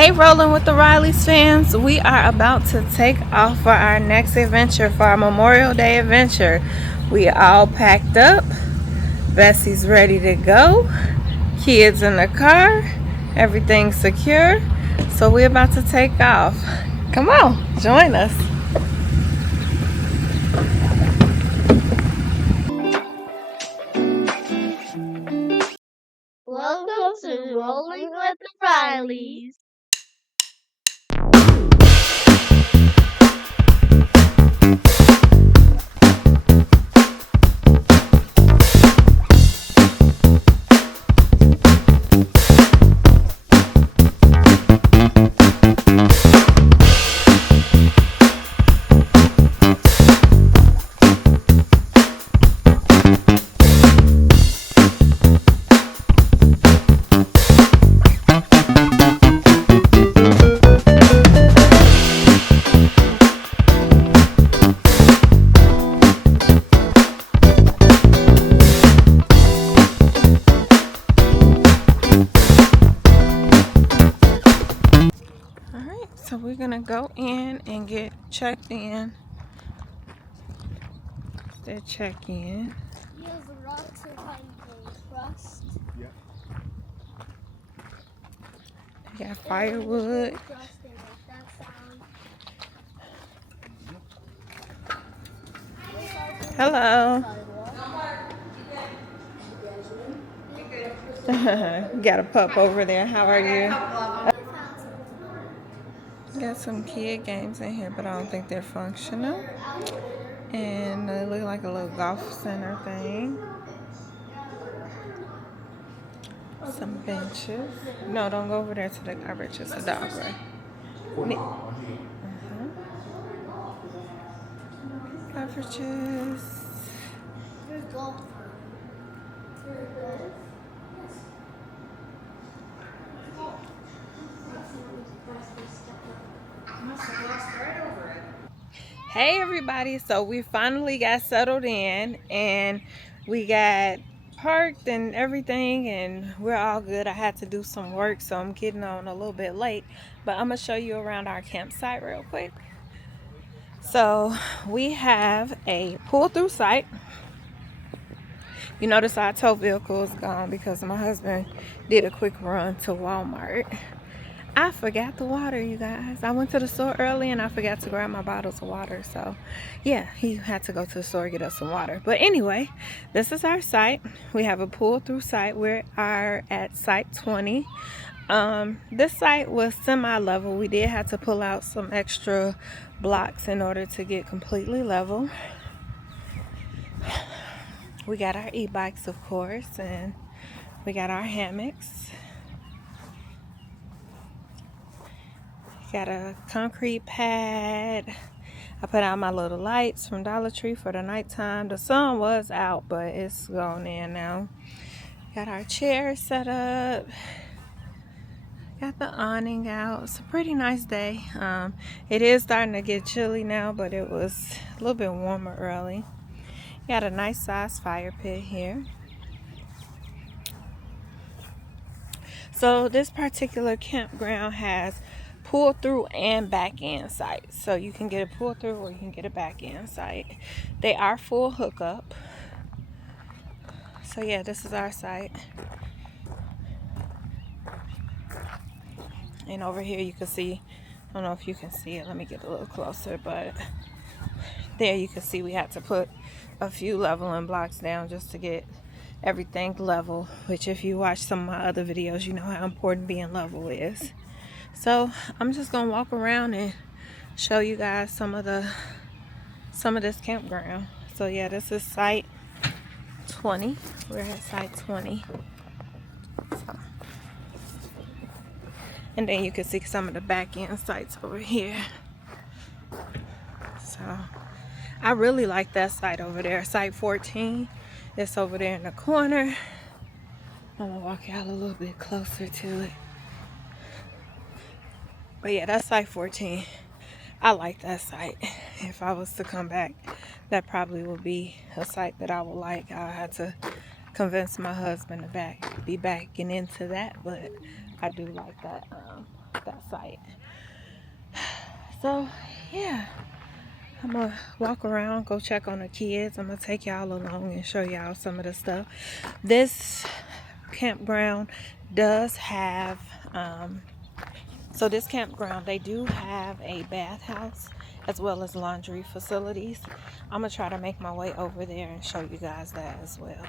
Hey, Rolling with the Riley's fans, we are about to take off for our next adventure, for our Memorial Day adventure. We all packed up. Bessie's ready to go. Kids in the car. Everything's secure. So we're about to take off. Come on, join us. Welcome to Rolling with the Rileys. So we're gonna go in and get checked in. Their check-in. Use the rocks to find the crust. Yep. They got firewood. Hello. Got a pup over there. How are you? Got some kid games in here, but I don't think they're functional. And they look like a little golf center thing. Some benches. No, don't go over there to the garbage. It's a dog, right? Beverages. Hey everybody, so we finally got settled in and we got parked and everything and we're all good. I had to do some work, so I'm getting on a little bit late, but I'm gonna show you around our campsite real quick. So we have a pull-through site. You notice our tow vehicle is gone because my husband did a quick run to Walmart. I forgot the water, you guys. I went to the store early and I forgot to grab my bottles of water. So yeah, he had to go to the store to get us some water. But anyway, this is our site. We have a pull-through site. We are at site 20. This site was semi-level. We did have to pull out some extra blocks in order to get completely level. We got our e-bikes, of course, and we got our hammocks. Got a concrete pad. I put out my little lights from Dollar Tree for the nighttime. The sun was out, but it's gone in now. Got our chairs set up. Got the awning out. It's a pretty nice day. It is starting to get chilly now, but it was a little bit warmer early. Got a nice size fire pit here. So this particular campground has pull through and back end site. So you can get a pull through or you can get a back end site. They are full hookup. So yeah, this is our site. And over here you can see, I don't know if you can see it, let me get a little closer, but there you can see we had to put a few leveling blocks down just to get everything level, which if you watch some of my other videos, you know how important being level is. So I'm just gonna walk around and show you guys some of this campground. So yeah, this is site 20. We're at site 20. So, and then you can see some of the back end sites over here. So I really like that site over there, site 14. It's over there in the corner. I'm gonna walk out a little bit closer to it. But yeah, that's site 14. I like that site. If I was to come back, that probably would be a site that I would like. I had to convince my husband to be backing into that, but I do like that site. So yeah, I'm gonna walk around, go check on the kids. I'm gonna take y'all along and show y'all some of the stuff. This campground does have so this campground, they do have a bathhouse as well as laundry facilities. I'm gonna try to make my way over there and show you guys that as well.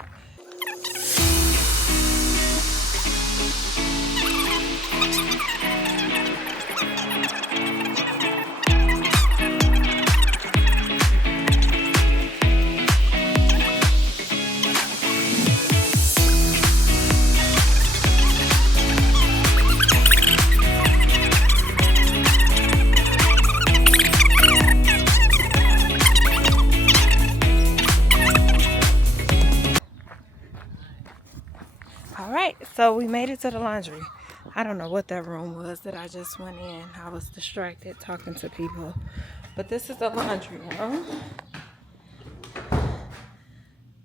Alright, so we made it to the laundry. I don't know what that room was that I just went in. I was distracted talking to people. But this is the laundry room.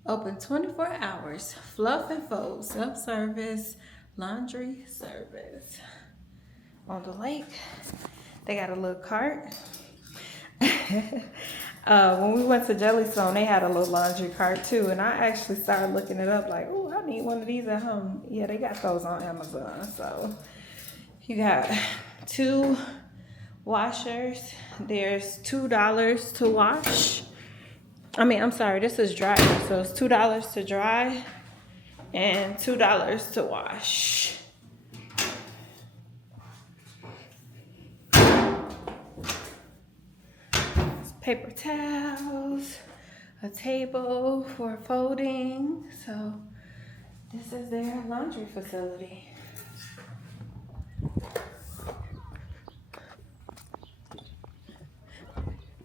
Open 24 hours. Fluff and fold. Self-service. Laundry service. On the lake. They got a little cart. When we went to Jellystone, they had a little laundry cart too, and I actually started looking it up like, oh, I need one of these at home. Yeah, they got those on Amazon. So you got 2 washers. There's $2 to wash. I'm sorry, this is dry, so it's $2 to dry and $2 to wash. Paper towels, a table for folding. So this is their laundry facility.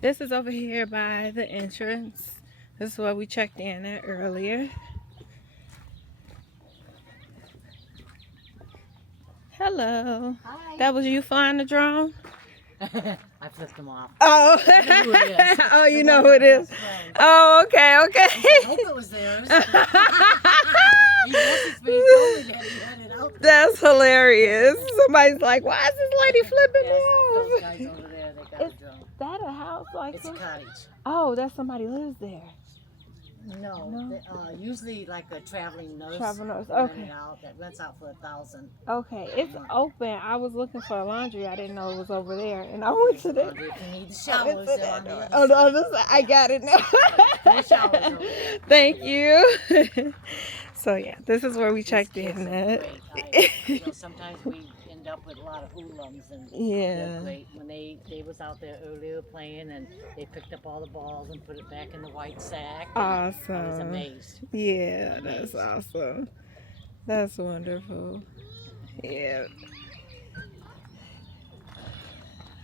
This is over here by the entrance. This is where we checked in at earlier. Hello. Hi. That was you flying the drone? I flipped them off. Oh, I know who it is. Oh, you know who it is. Oh, okay, I okay. hope it was theirs. He messaged me, told me that he had it out there. That's hilarious. Somebody's like, why is this lady flipping me Yes, those off? guys over there, they got Is a drone. that a house like It's a this? cottage. Oh, that's somebody lives there. No, No? usually like a traveling nurse. Travel nurse, rent okay. it out, that rents out for $1,000. Okay, it's open. I was looking for a laundry. I didn't know it was over there, and I went to the. If you need the I went showers, to they're on the that other door. Oh, side. the other side. I got it now. Three showers over there. Thank you. So yeah, this is where we checked These kids in are at. great. Sometimes we end up with a lot of hoodlums, and Yeah. they're great. When they was out there earlier playing, and they picked up all the balls and put it back in the white sack. I was Awesome. amazed. Yeah, that's awesome. That's wonderful. Yeah.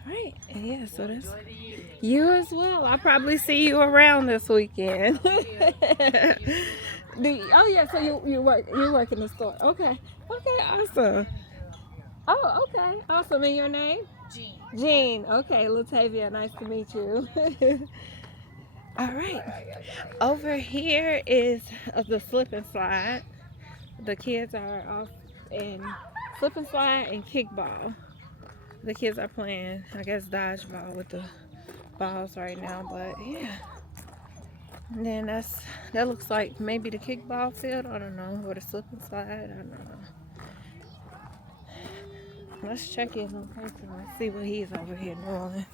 Right. And yeah, so that's Enjoy the evening. you as well. I'll probably see you around this weekend. Oh yeah, so you work in the store. Okay. Okay, awesome. Oh, okay. Awesome. And your name? Jean. Jean. Okay, Latavia, nice to meet you. All right. Over here is the slip and slide. The kids are off in slip and slide and kickball. The kids are playing, I guess, dodgeball with the balls right now, but yeah. And then that looks like maybe the kickball field, I don't know, or the slip and slide, I don't know. Let's check in on person and see what he's over here doing.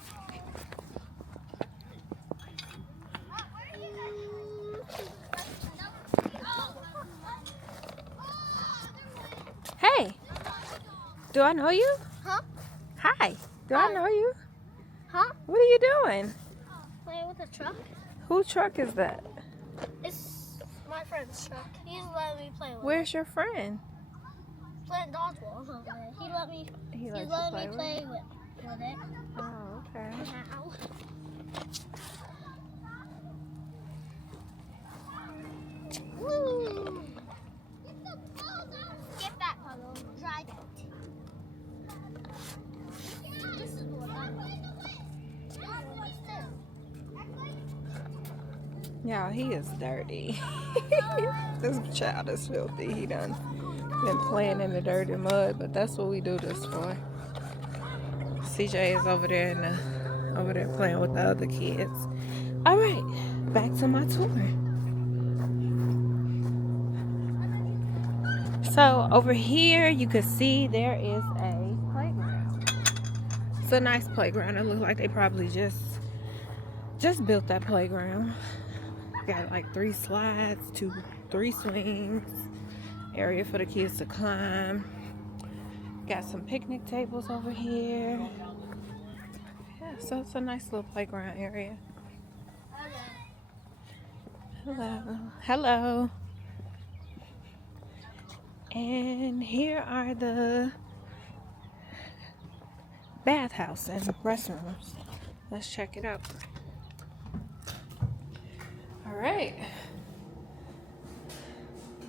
Hey, do I know you? Huh? Hi, do I know you? Huh? What are you doing? Playing with the truck? Whose truck is that? It's my friend's truck. He's letting me play with Where's your friend? it. Playing dodgeball over there. He let me. He He's lets you letting play me with play it? with it. Oh, okay. Now. Woo! Get that puddle. Drive it. This is what I want. Y'all, he is dirty. This child is filthy. He done Been playing in the dirt and mud, but that's what we do this for. CJ is over there over there playing with the other kids. All right, back to my tour. So over here, you can see there is a playground. It's a nice playground. It looks like they probably just built that playground. Got like 3 slides, 3 swings, area for the kids to climb. Got some picnic tables over here. Yeah, so it's a nice little playground area. Hello. Hello. And here are the bathhouse and restrooms. Let's check it out. All right.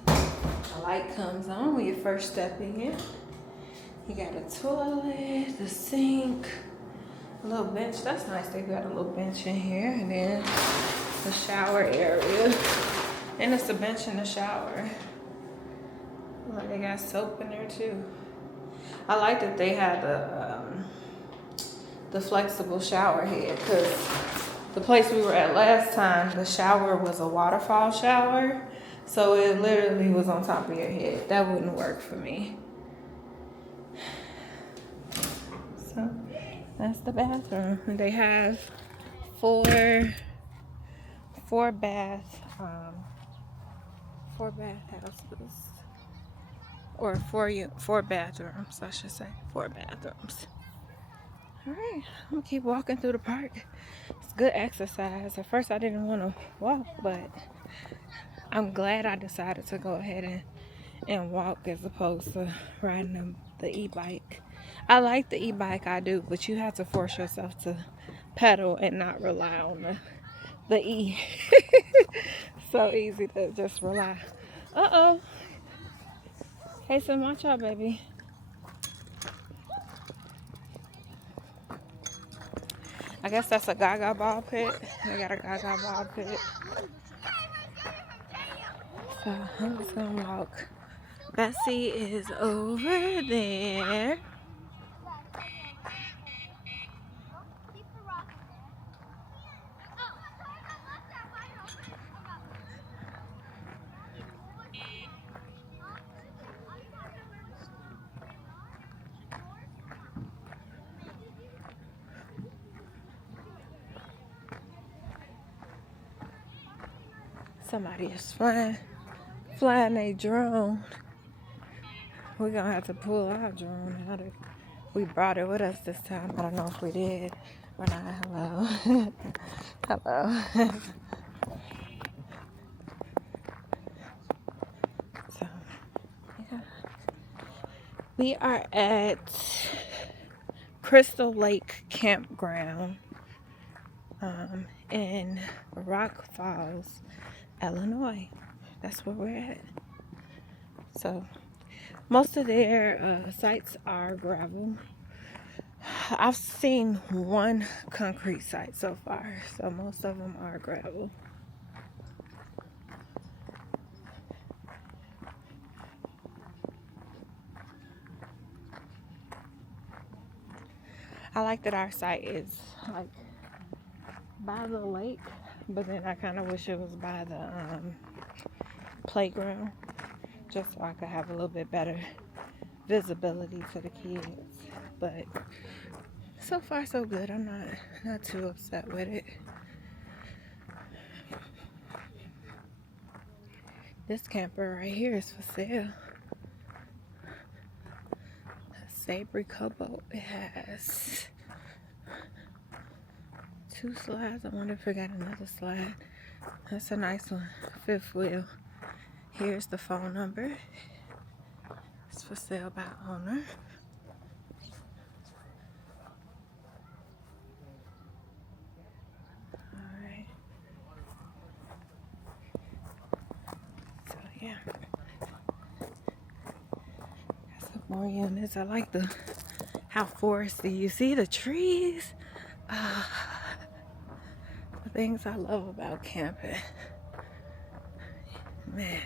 The light comes on when you're first stepping in. You got a toilet, the sink, a little bench. That's nice. They got a little bench in here, and then the shower area. And it's a bench in the shower. Like they got soap in there too. I like that they had the flexible shower head, because the place we were at last time, the shower was a waterfall shower, so it literally was on top of your head. That wouldn't work for me. So that's the bathroom. They have four bathhouses, or four bathrooms, I should say. 4 bathrooms. All right, I'm gonna keep walking through the park. It's good exercise. At first I didn't want to walk, but I'm glad I decided to go ahead and walk as opposed to riding the e-bike. I like the e-bike, I do, but you have to force yourself to pedal and not rely on the E. So easy to just rely. Uh-oh. Hey, so watch out, baby. I guess that's a gaga ball pit. They got a gaga ball pit. So I'm just gonna walk. Bessie is over there. Somebody is flying a drone. We're gonna have to pull our drone out. We brought it with us this time. I don't know if we did or not. Hello. Hello. So, yeah. We are at Crystal Lake Campground in Rock Falls, Illinois. That's where we're at. So most of their sites are gravel. I've seen one concrete site so far, so most of them are gravel. I like that our site is like by the lake, but then I kind of wish it was by the playground, just so I could have a little bit better visibility to the kids. But so far so good. I'm not too upset with it. This camper right here is for sale. Savory Cobalt. It has 2 slides. I wonder if we got another slide. That's a nice one. 5th wheel. Here's the phone number. It's for sale by owner. Alright. So yeah. Got some more units. I like how foresty. You see the trees? The things I love about camping. Man.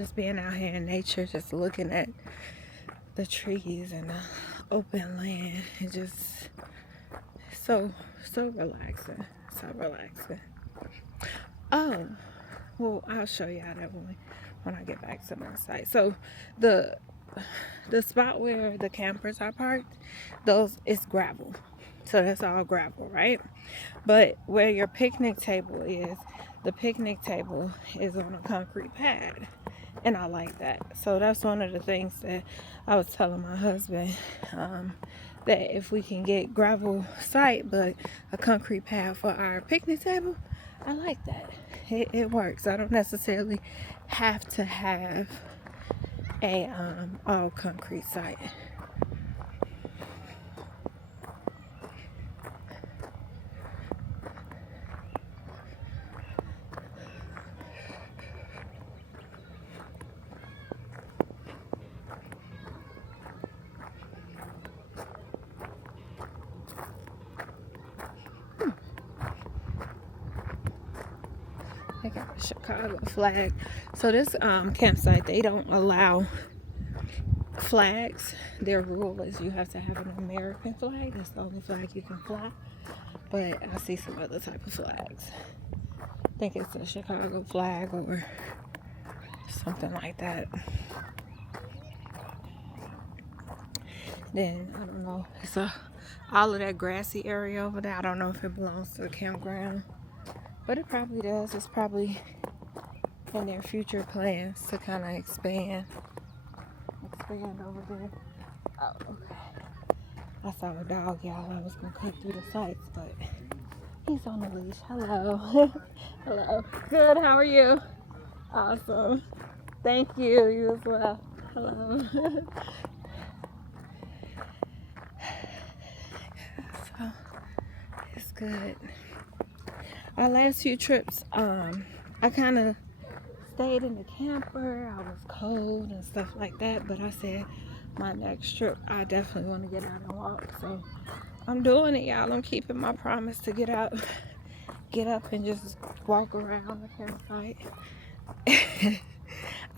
just being out here in nature, just looking at the trees and the open land. It just so relaxing. So relaxing. Oh, well, I'll show y'all that when I get back to my site. So the spot where the campers are parked, those is gravel. So that's all gravel, right? But where your picnic table is, the picnic table is on a concrete pad. And I like that. So that's one of the things that I was telling my husband, that if we can get gravel site but a concrete pad for our picnic table, I like that. It works. I don't necessarily have to have a all concrete site. They got the Chicago flag. So this campsite, they don't allow flags. Their rule is you have to have an American flag. That's the only flag you can fly. But I see some other type of flags. I think it's a Chicago flag or something like that. Then I don't know. It's all of that grassy area over there. I don't know if it belongs to the campground, but it probably does. It's probably in their future plans to kind of expand over there. Oh, okay. I saw a dog, y'all. I was gonna cut through the sights, but he's on the leash. Hello. Hello. Good. How are you? Awesome. Thank you. You as well. Hello. So it's good. Our last few trips, I kind of stayed in the camper. I was cold and stuff like that, but I said my next trip I definitely want to get out and walk. So I'm doing it, y'all. I'm keeping my promise to get out, get up and just walk around the campsite.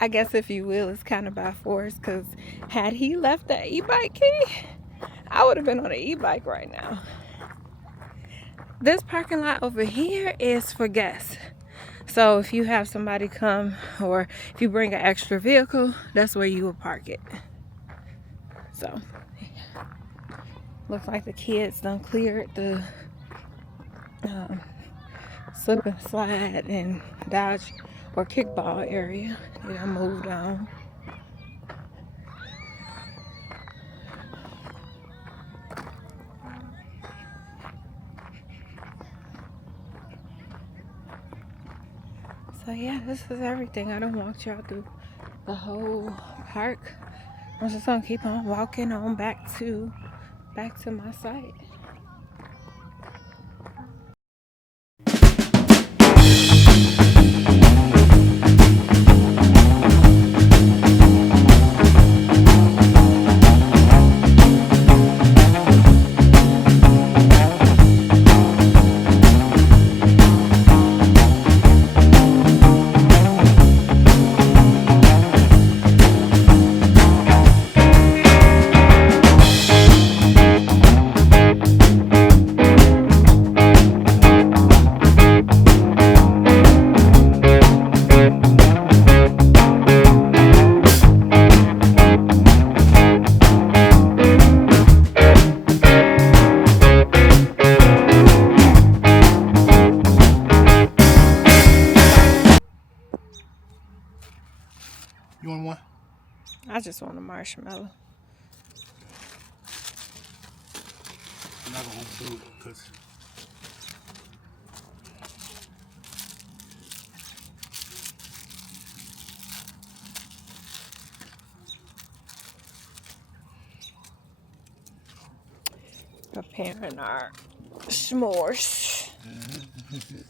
I guess, if you will, it's kind of by force, because had he left that e-bike key, I would have been on an e-bike right now. This parking lot over here is for guests. So if you have somebody come, or if you bring an extra vehicle, that's where you will park it. So looks like the kids done cleared the slip and slide and dodge or kickball area. They done moved on. So yeah, this is everything. I done walked y'all through the whole park. I'm just gonna keep on walking on back to my site. You want one? I just want a marshmallow. I'm not gonna do it because Preparing our s'mores.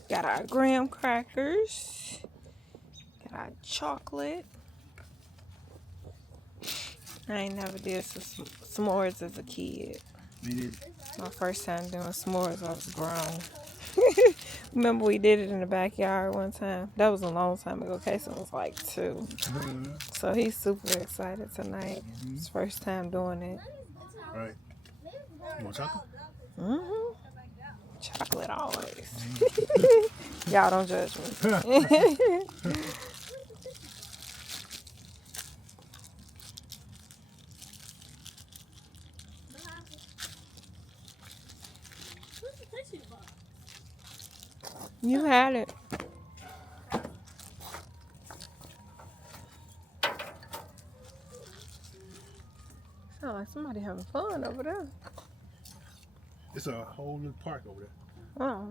Got our graham crackers. Got our chocolate. I ain't never did s'mores as a kid. we did. My first time doing s'mores, I was grown. Remember we did it in the backyard one time. That was a long time ago. Kason was like 2. So he's super excited tonight. His first time doing it. Right. You want chocolate? Mm-hmm. Chocolate always. Y'all don't judge me. You had it. Sound like somebody having fun over there. It's a whole little park over there. Oh.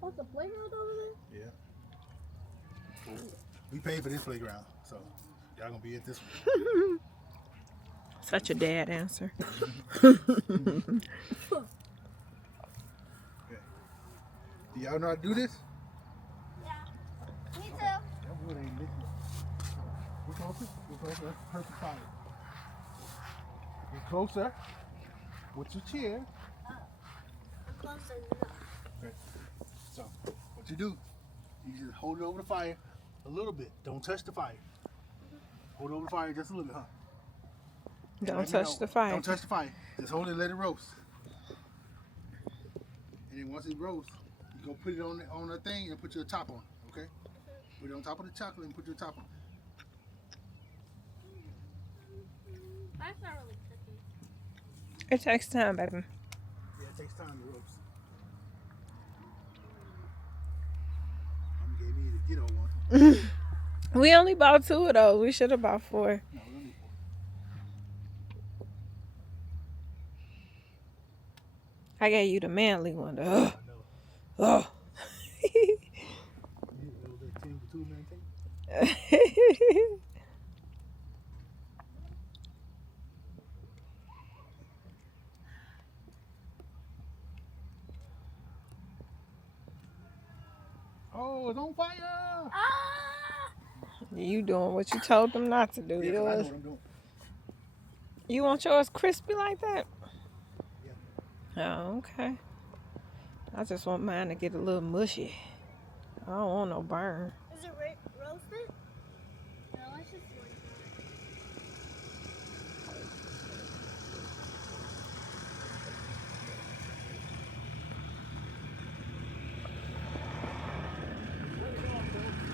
What's the playground over there? Yeah. We paid for this playground, so y'all gonna be at this one. Such a dad answer. Okay. Do y'all know how to do this? Me too. That wood ain't lit. Get closer. Get closer. That's perfect fire. Get closer with your chair. Closer. Okay. So, what you do, you just hold it over the fire a little bit. Don't touch the fire. Hold it over the fire just a little bit, huh? And Don't let me touch know. the fire. Don't touch the fire. Just hold it and let it roast. And then once it roasts, you go put it on the thing and put your top on it, okay? Put it on top of the chocolate and put your top on. That's not really cooking. It takes time, baby. Yeah, it takes time to roast. Mom gave me the ghetto one. We only bought 2 of those. We should have bought 4. No, we don't need 4. I gave you the manly one. Though. I know. Oh. You know the 10 for 2 man thing? Oh, it's on fire! You doing what you told them not to do. Yeah, 'cause I know Yours. what I'm doing. You want yours crispy like that? Yeah. Oh, okay. I just want mine to get a little mushy. I don't want no burn. Is it roasted? No, it's just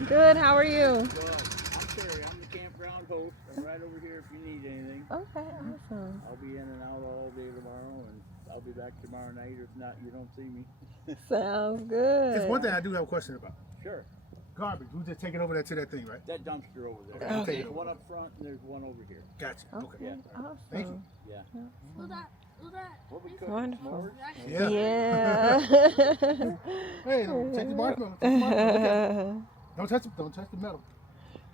Good, how are you? Well, I'm Terry. I'm the campground host. I'm right over here if you need anything. Okay, awesome. I'll be in and out all day tomorrow, and I'll be back tomorrow night. If not, you don't see me. Sounds good. It's one thing I do have a question about. Sure. Garbage. We just take it over there to that thing, right? That dumpster over there. Okay, we'll take There's it. one up front, and there's one over here. Gotcha. Okay. Okay, Yeah. awesome. Thank you. Yeah. Who that? What we cooking? Wonderful. S'mores? Yeah. Yeah. Hey, don't take the marshmallow. Take the marshmallow. Don't touch it. Don't touch the metal.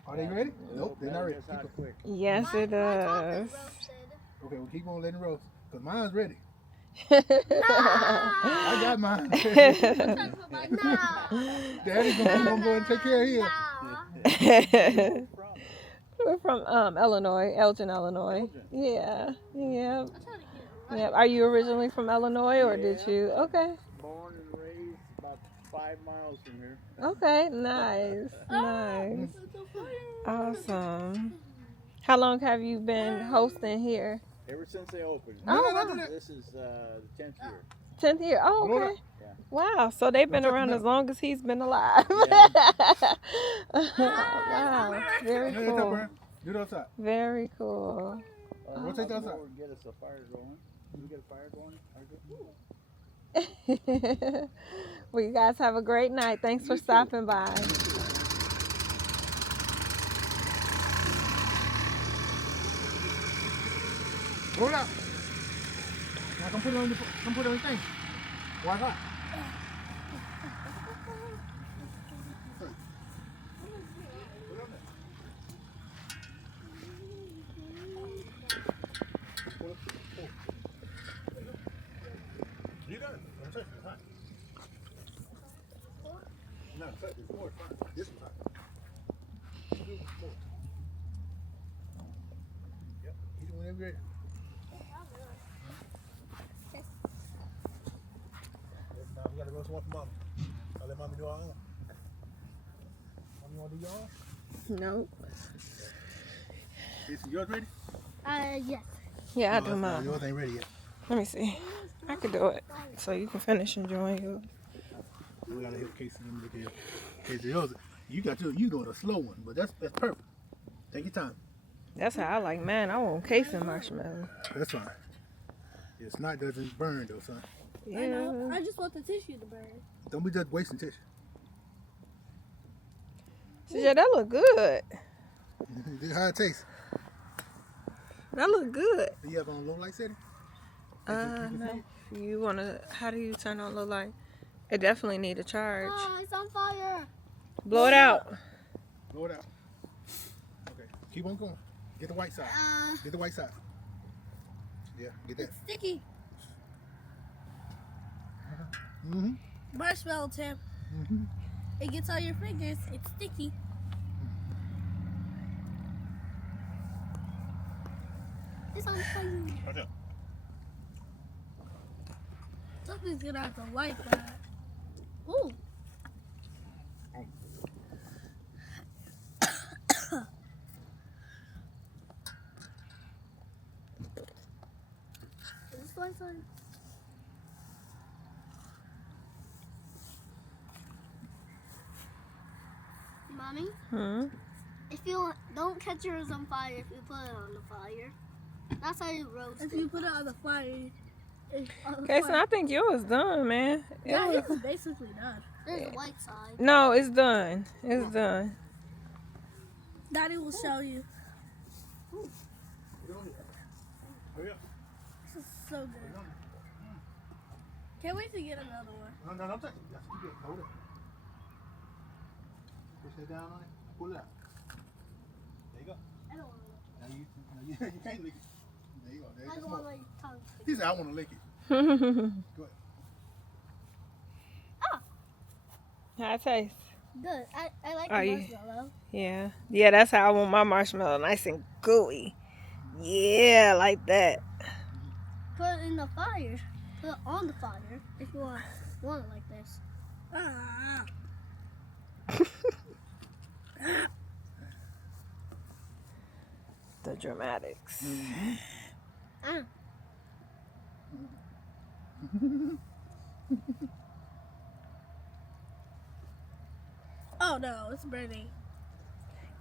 Are they ready? Nope, they're not ready. It's hot quick. Yes, it My top does. is roasted. Okay, we'll keep on letting it roast. Because mine's ready. No. I got mine. No. Daddy's gonna go and take care of his. No. We're from Illinois, Elgin, Illinois. Elgin. Yeah, yeah, I'm trying to get it right. yeah. Are you originally from Illinois, or did Yeah. you? Okay, Born and raised about 5 miles from here. okay, nice, nice, It's a fire. awesome. How long have you been hosting here? Ever since they opened. Oh, no, wow. do that. This is the 10th year. 10th year. Oh, okay. Yeah. Wow. So they've been around as long as he's been alive. Yeah. Wow. Very No, that's not cool. burn. Do it outside. Very cool. We'll take that outside. More and get us a fire going. Can we get a fire going? Well, you guys have a great night. Thanks for stopping by. Roll it out. Now come put it on the thing. Why not? You got it. Don't touch it. It's hot. No, touch it. It's more fine. This one's hot. You do more. Yep. Eat it whenever you're ready. Now we gotta go else want for mommy? I'll let mommy do our own. Mommy, you want to do your own? Nope. Is yours ready? Yes. Yeah, I No, do no, mine. yours ain't ready yet. Let me see. I could do it. So you can finish enjoying yours. We gotta help Casey and look at Casey. Yours, you doing a slow one, but that's perfect. Take your time. That's how I like mine. I want casing marshmallow. That's fine. Your snot doesn't burn though, son. I know. Yeah. I just want the tissue to burn. Don't be just wasting tissue. CJ, that look good. This is how it tastes. That look good. Do you have on low light setting? No. You wanna? How do you turn on low light? It definitely need a charge. Oh, it's on fire. Blow it out. Blow it out. Okay, keep on going. Get the white side. Get the white side. Yeah, get that. Sticky. Mm-hmm. Marshmallow tip. Mm-hmm. It gets on your fingers. It's sticky. It's on fire. Right there. Something's gonna have to light that. Ooh. This one's on. Mommy, if you don't catch yours on fire, if you put it on the fire, that's how you roast it. If you put it on the fire, Okay, so I think yours done, man. yeah, it's basically done. There's the white side. No, it's done. It's done. Daddy will show you. Hurry up. This is so good. Can't wait to get another one. No, don't touch it. That's what you get. Hold it. Push that down on it. Pull it out. There you go. I don't want to. Now you can't lick it. There you go. There's I the don't want smoke. my tongue. He said, I want to lick it. Go ahead. How it taste? Good. I like Are the you- marshmallow. Yeah. Yeah, that's how I want my marshmallow. Nice and gooey. Yeah, like that. Put it in the fire. Put it on the fire if you want it like this. The dramatics. Ah. Oh no, it's burning.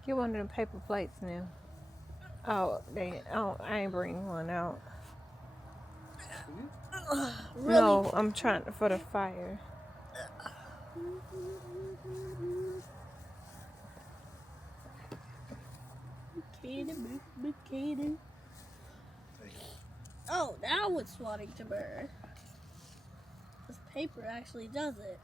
Get one of them paper plates now. Oh, I ain't bringing one out. Really? No, I'm trying for the fire. Oh, now it's wanting to burn. This paper actually does it.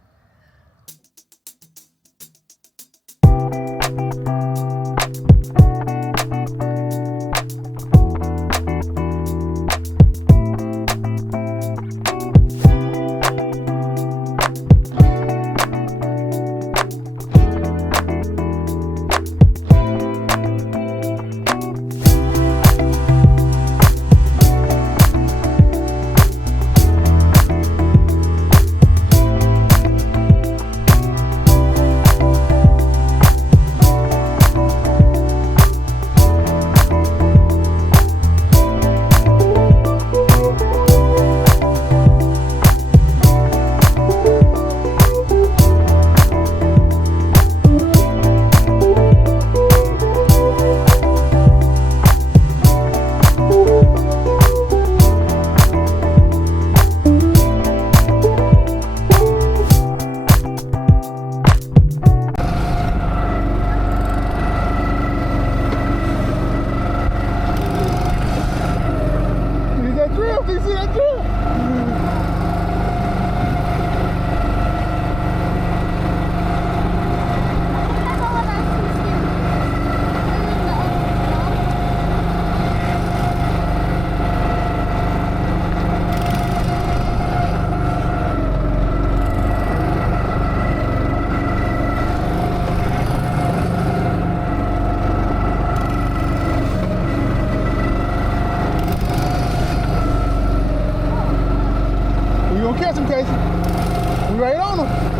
We right on them.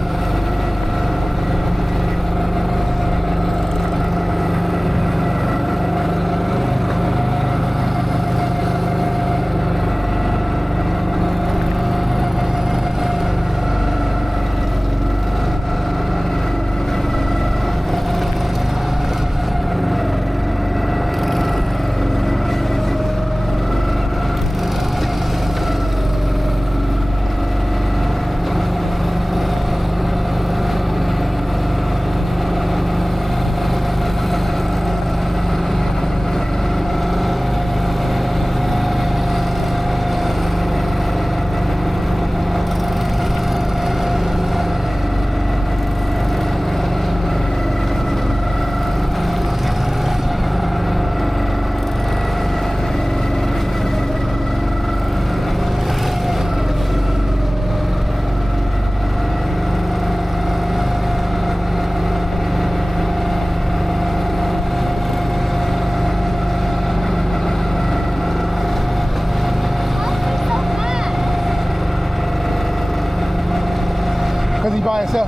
Because he's by himself.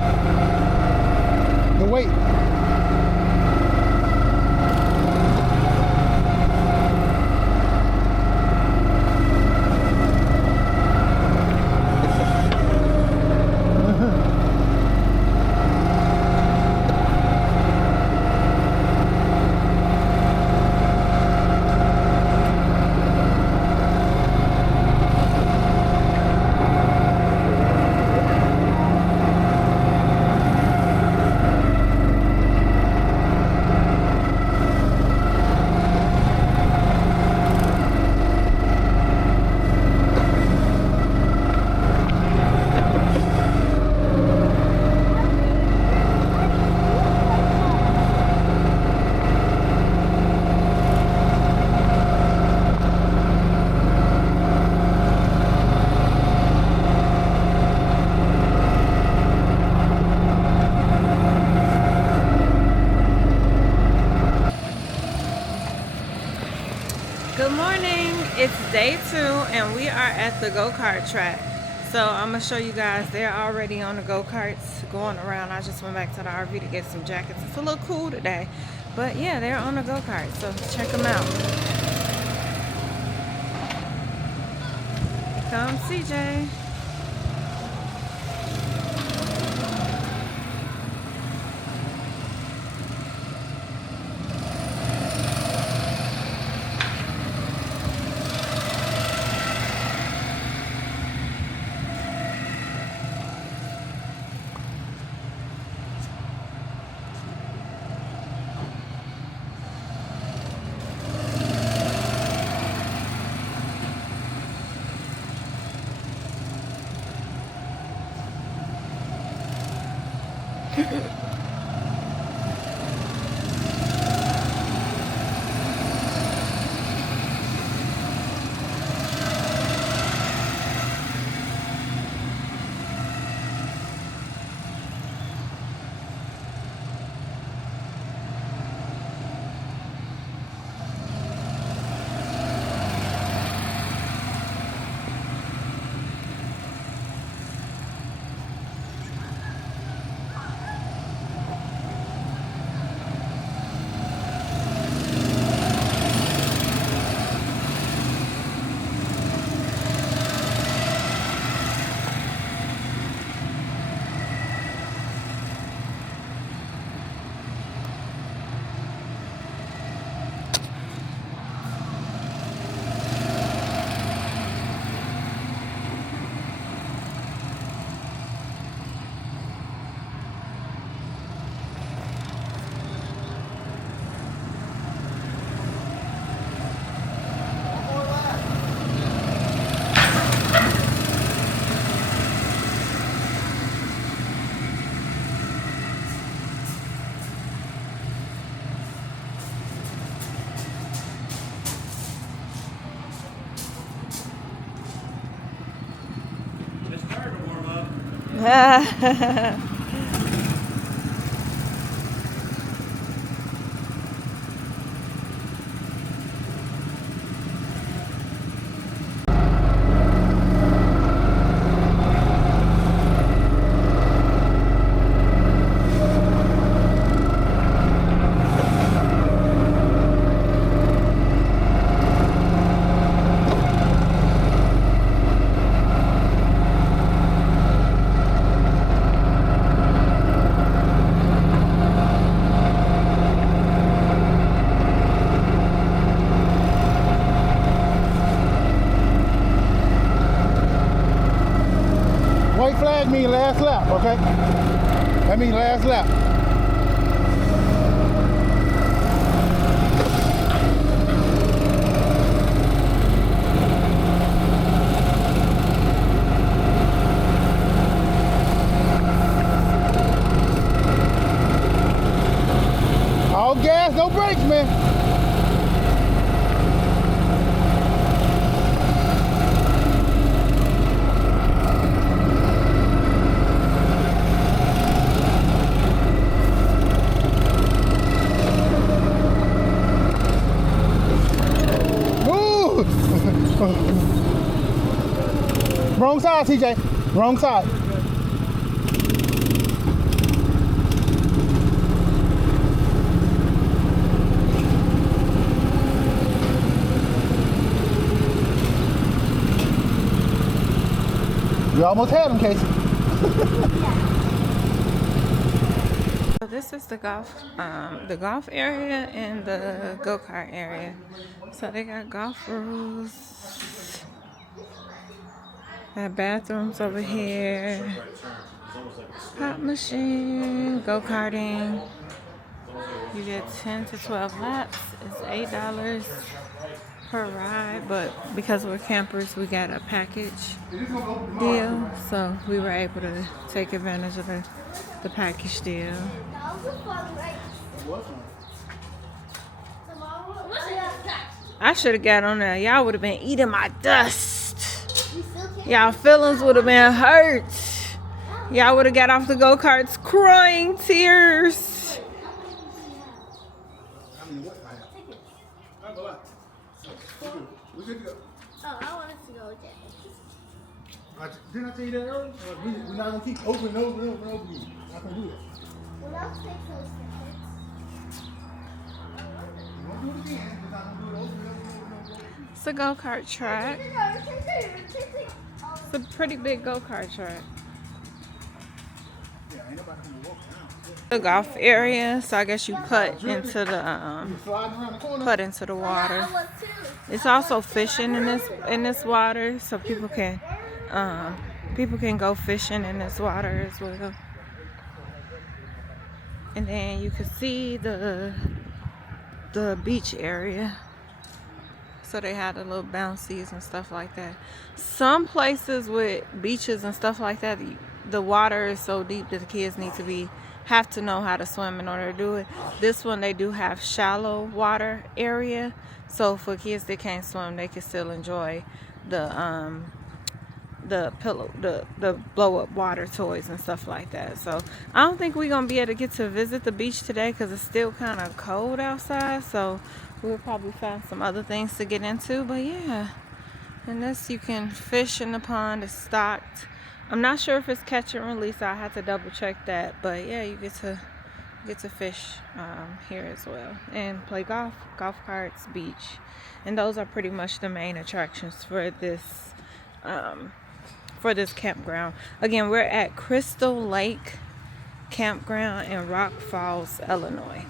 The weight. Good morning. It's day 2 and we are at the go-kart track. So I'm gonna show you guys, they're already on the go-karts going around. I just went back to the RV to get some jackets. It's a little cool today, but yeah, they're on the go-kart, so check them out. Come CJ. flag means last lap, okay? That means last lap. All gas, no brakes, man. Wrong side, TJ. Wrong side. You almost had him, Casey. So this is the golf area and the go-kart area. So they got golf rules. Got bathrooms over here. Pop machine, go-karting. You get 10 to 12 laps. It's $8 per ride, but because we're campers, we got a package deal. So we were able to take advantage of the package deal. That was a fun race. I should have got on there. Y'all would have been eating my dust. We still can't. Y'all feelings would have been hurt. Y'all would have got off the go-karts crying tears. We good to go. Oh, I want us to go with that. Didn't I tell you that earlier? We're not gonna keep opening over and over and over again. Not gonna do that. Well, let's take those tickets. We won't do it again. We're not gonna do it over and over and over. It's a go-kart track. It's a pretty big go-kart track. Yeah, ain't nobody gonna walk down. The golf area, so I guess you put into the Sliding around the corner. put into the water. It's also fishing in this water, so people can go fishing in this water as well. And then you can see the beach area. So they had the little bouncies and stuff like that. Some places with beaches and stuff like that, the water is so deep that the kids have to know how to swim in order to do it. This one, they do have shallow water area, so for kids that can't swim, they can still enjoy the blow up water toys and stuff like that. So I don't think we're gonna be able to get to visit the beach today because it's still kind of cold outside, so we'll probably find some other things to get into. But yeah, and this, you can fish in the pond. It's stocked. I'm not sure if it's catch and release. I have to double check that, but yeah, you get to fish here as well and play golf carts, beach, and those are pretty much the main attractions for this campground. Again, we're at Crystal Lake Campground in Rock Falls, Illinois.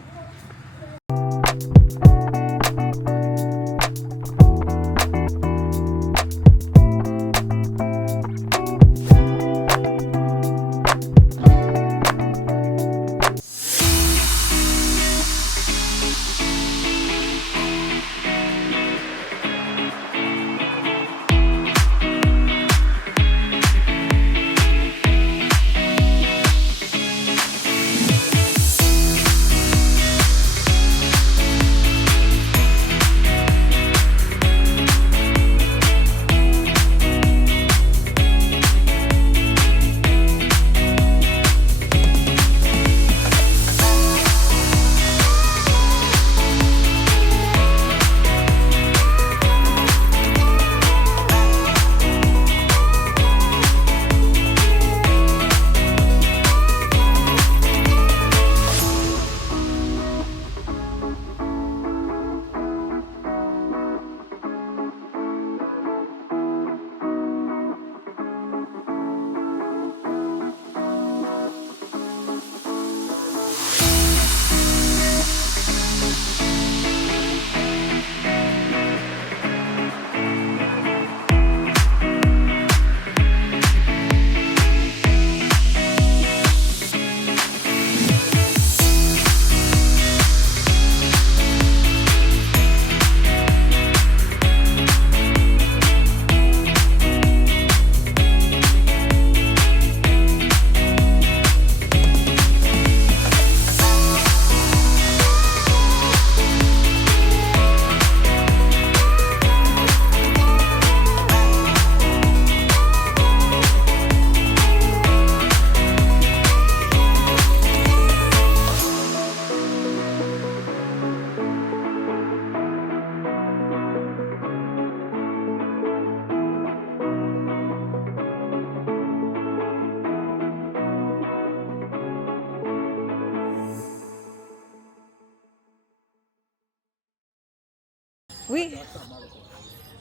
We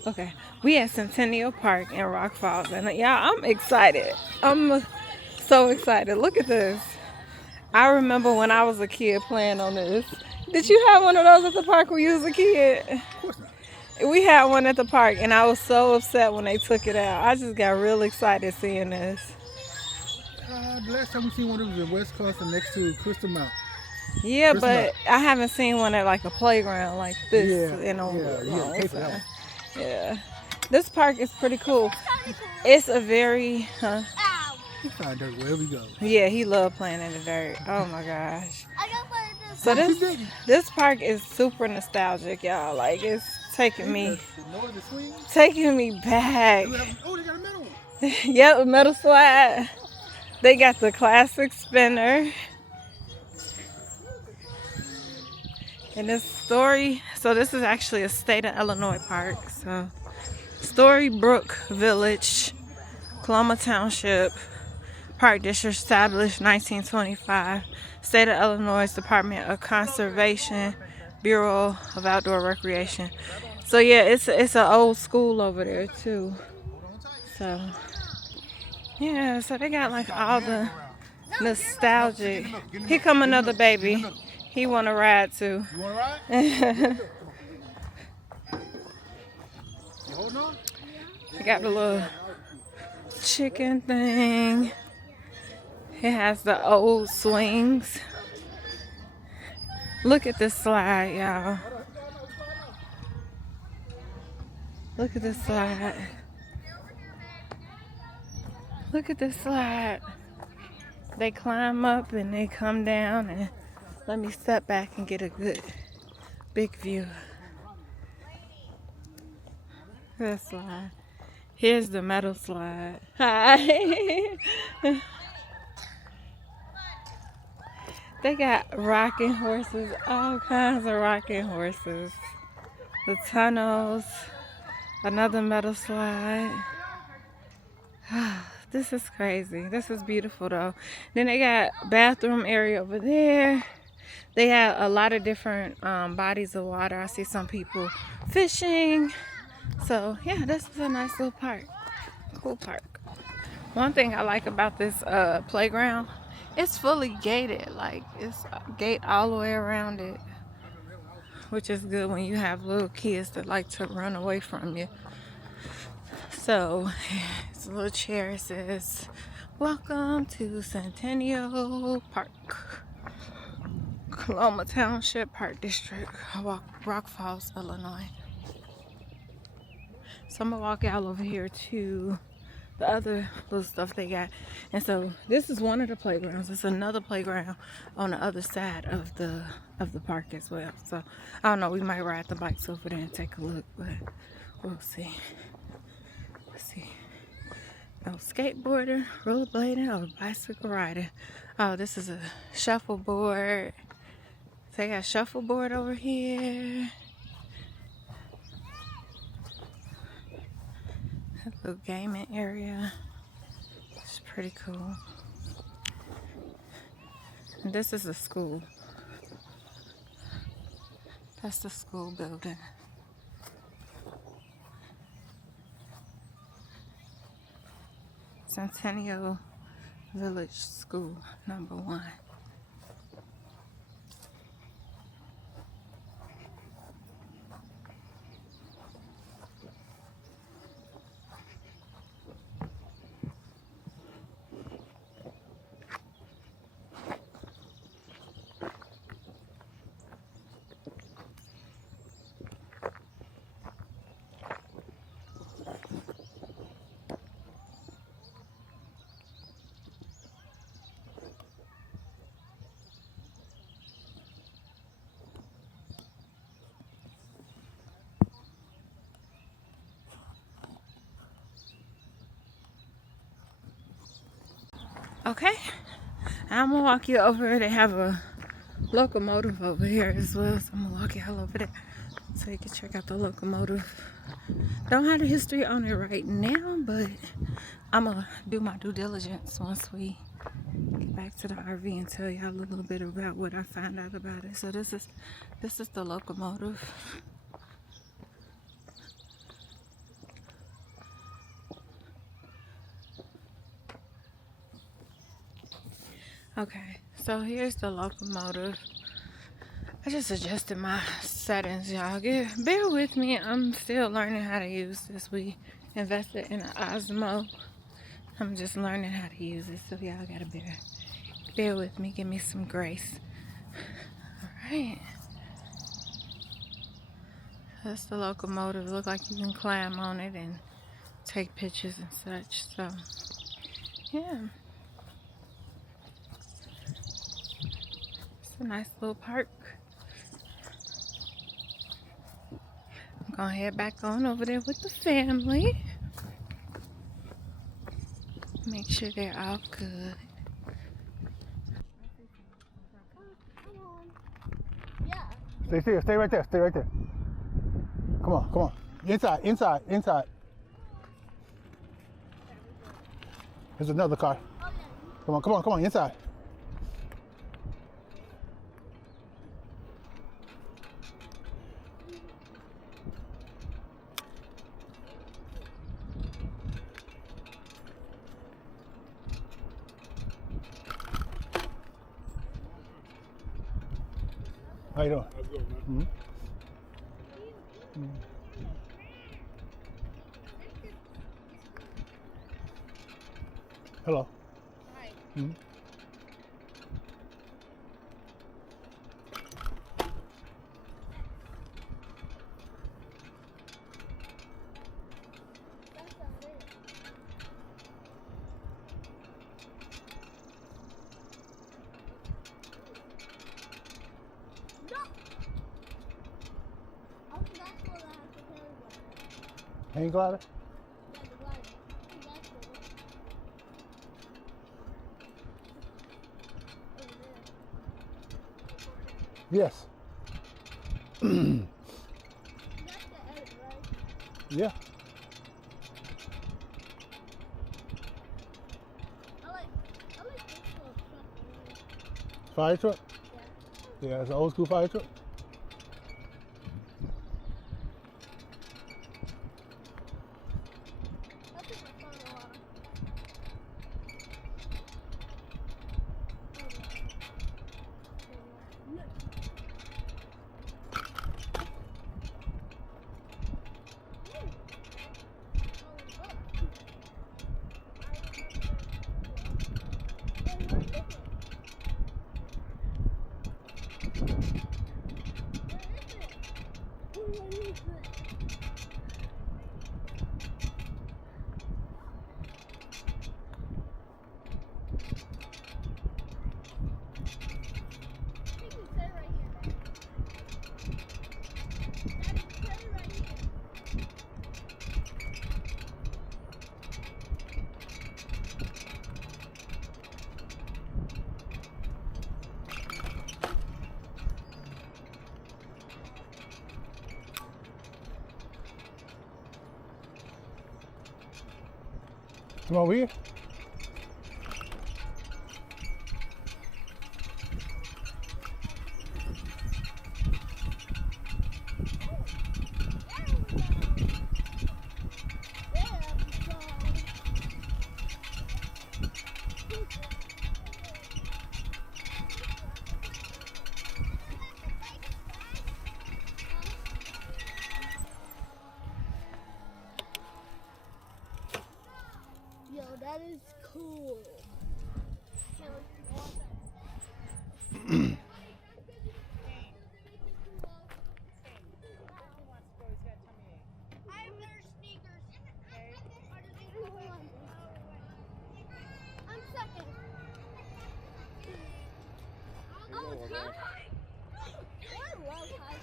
okay. We at Centennial Park in Rock Falls, and y'all, I'm excited. I'm so excited. Look at this. I remember when I was a kid playing on this. Did you have one of those at the park when you was a kid? Of course not. We had one at the park, and I was so upset when they took it out. I just got real excited seeing this. The last time we seen one, it was in West Carson next to Crystal Mount. Yeah, Crystal but Mount. I haven't seen one at like a playground like this Yeah, in a yeah, you long gotta pay for that time. one. Yeah, this park is pretty cool. Kinda cool. It's a very, Ow. He find dirt wherever he goes. yeah, he loved playing in the dirt. Oh my gosh. I gotta play this. So He didn't. this park is super nostalgic, y'all. Like it's taking me The noise, the swing. back. Oh, they got a metal one. Yep, metal slide. They got the classic spinner. And this so this is actually a state of Illinois park. So Storybrook Village, Coloma Township, Park District established 1925. State of Illinois Department of Conservation, Bureau of Outdoor Recreation. So yeah, it's an old school over there too. So yeah, so they got like all the nostalgic. Here come another baby. He want to ride too. You want to ride? You holding on? They got the little chicken thing. It has the old swings. Look at this slide, y'all. Look at this slide. Look at this slide. They climb up and they come down, and let me step back and get a good big view. This slide. Here's the metal slide. Hi. They got rocking horses, all kinds of rocking horses. The tunnels, another metal slide. This is crazy. This is beautiful though. Then they got bathroom area over there. They have a lot of different bodies of water. I see some people fishing. So yeah, this is a nice little park. Cool park. One thing I like about this playground, it's fully gated. Like it's a gate all the way around it, which is good when you have little kids that like to run away from you. So it's a little chair. It says, "Welcome to Centennial Park, Coloma Township, Park District, Rock Falls, Illinois." So I'm gonna walk out over here to the other little stuff they got. And so this is one of the playgrounds. There's another playground on the other side of the park as well. So I don't know, we might ride the bikes over there and take a look, but we'll see. Let's see. No skateboarder, rollerblading, or bicycle riding. Oh, this is a shuffleboard. So they got shuffleboard over here. A little gaming area. It's pretty cool. And this is a school. That's the school building. Centennial Village School, number 1. Okay, I'm gonna walk you over. They have a locomotive over here as well, so I'm gonna walk you all over there so you can check out the locomotive. Don't have the history on it right now, but I'm gonna do my due diligence once we get back to the RV and tell y'all a little bit about what I found out about it. So this is the locomotive. Okay, so here's the locomotive. I just adjusted my settings, y'all. Bear with me. I'm still learning how to use this. We invested in an Osmo. I'm just learning how to use it, so y'all gotta bear with me. Give me some grace. All right. That's the locomotive. Look like you can climb on it and take pictures and such. So, yeah. It's a nice little park. I'm gonna head back on over there with the family. Make sure they're all good. Come on. Yeah. Stay there. Stay right there. Stay right there. Come on. Come on. Inside. Inside. Inside. There's another car. Oh, yeah. Come on. Come on. Come on. Inside. How you doing? How's it going, man? Hello. Hi. That's not it. No! Oh, that's what I have to tell you. Hang glider? Yeah, the glider. That's what over there. Yes. That's the edit, right? Yeah. I like this little truck. Fire truck? Yeah. Yeah, it's an old school fire truck. That's in my phone a lot. Come over here. Yo, that is cool. I have better sneakers. I'm second. Oh, it's high. I love high.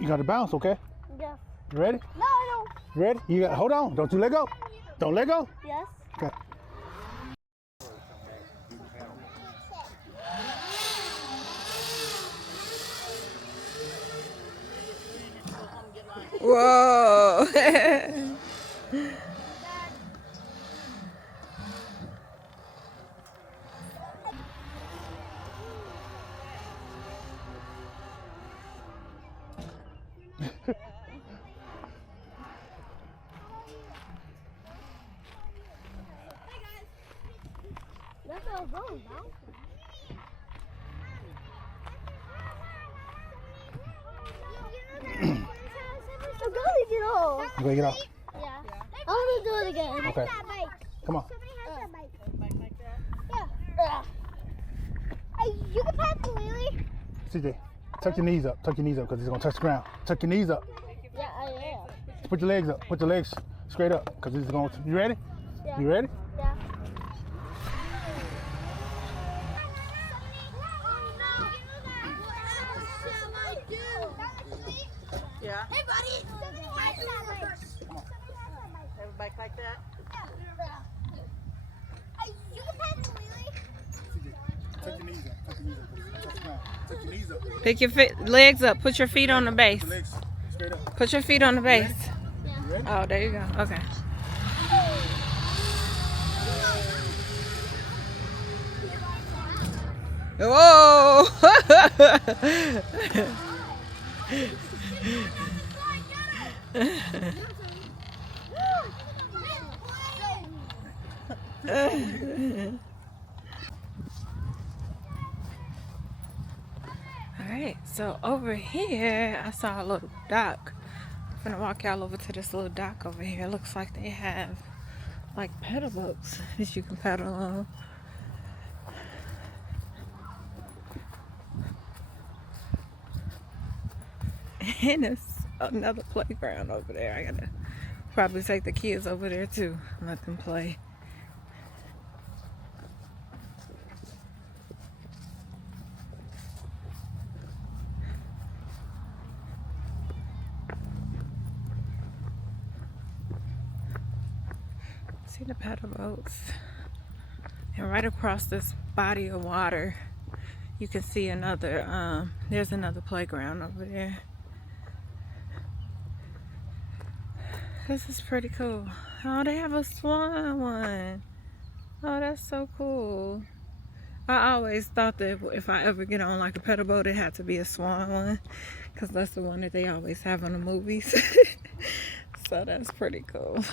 You got to bounce, okay? Yeah. You ready? No, no. You ready? You got. Hold on. Don't you let go. Don't let go. Yes. Okay. Whoa. That's what I was going about. I'm gonna get off. You gonna get off? Yeah. I want to do it again. Okay. Come on. Yeah. Hey, you can pass the wheelie. CJ, tuck your knees up. Tuck your knees up because it's gonna touch the ground. Tuck your knees up. Yeah, I am. Put your legs up. Put your legs straight up because it's going. You ready? Yeah. You ready? Yeah. Yeah. Hey, buddy. Have a bike like that? Hey, you can pass the wheelie. CJ, tuck your knees up. Tuck your knees up. Touch the ground. Tuck your knees up. Pick your legs up. Put your feet on the base. Put your legs straight up. Put your feet on the base. You ready? Oh, there you go. Okay. Whoa! Alright, so over here I saw a little dock. I'm gonna walk y'all over to this little dock over here. It looks like they have like pedal boats that you can pedal on. And there's another playground over there. I gotta probably take the kids over there too and let them play. See the paddle boats. And right across this body of water, you can see another, there's another playground over there. This is pretty cool. Oh, they have a swan one. Oh, that's so cool. I always thought that if I ever get on like a pedal boat, it had to be a swan one, because that's the one that they always have in the movies. So that's pretty cool.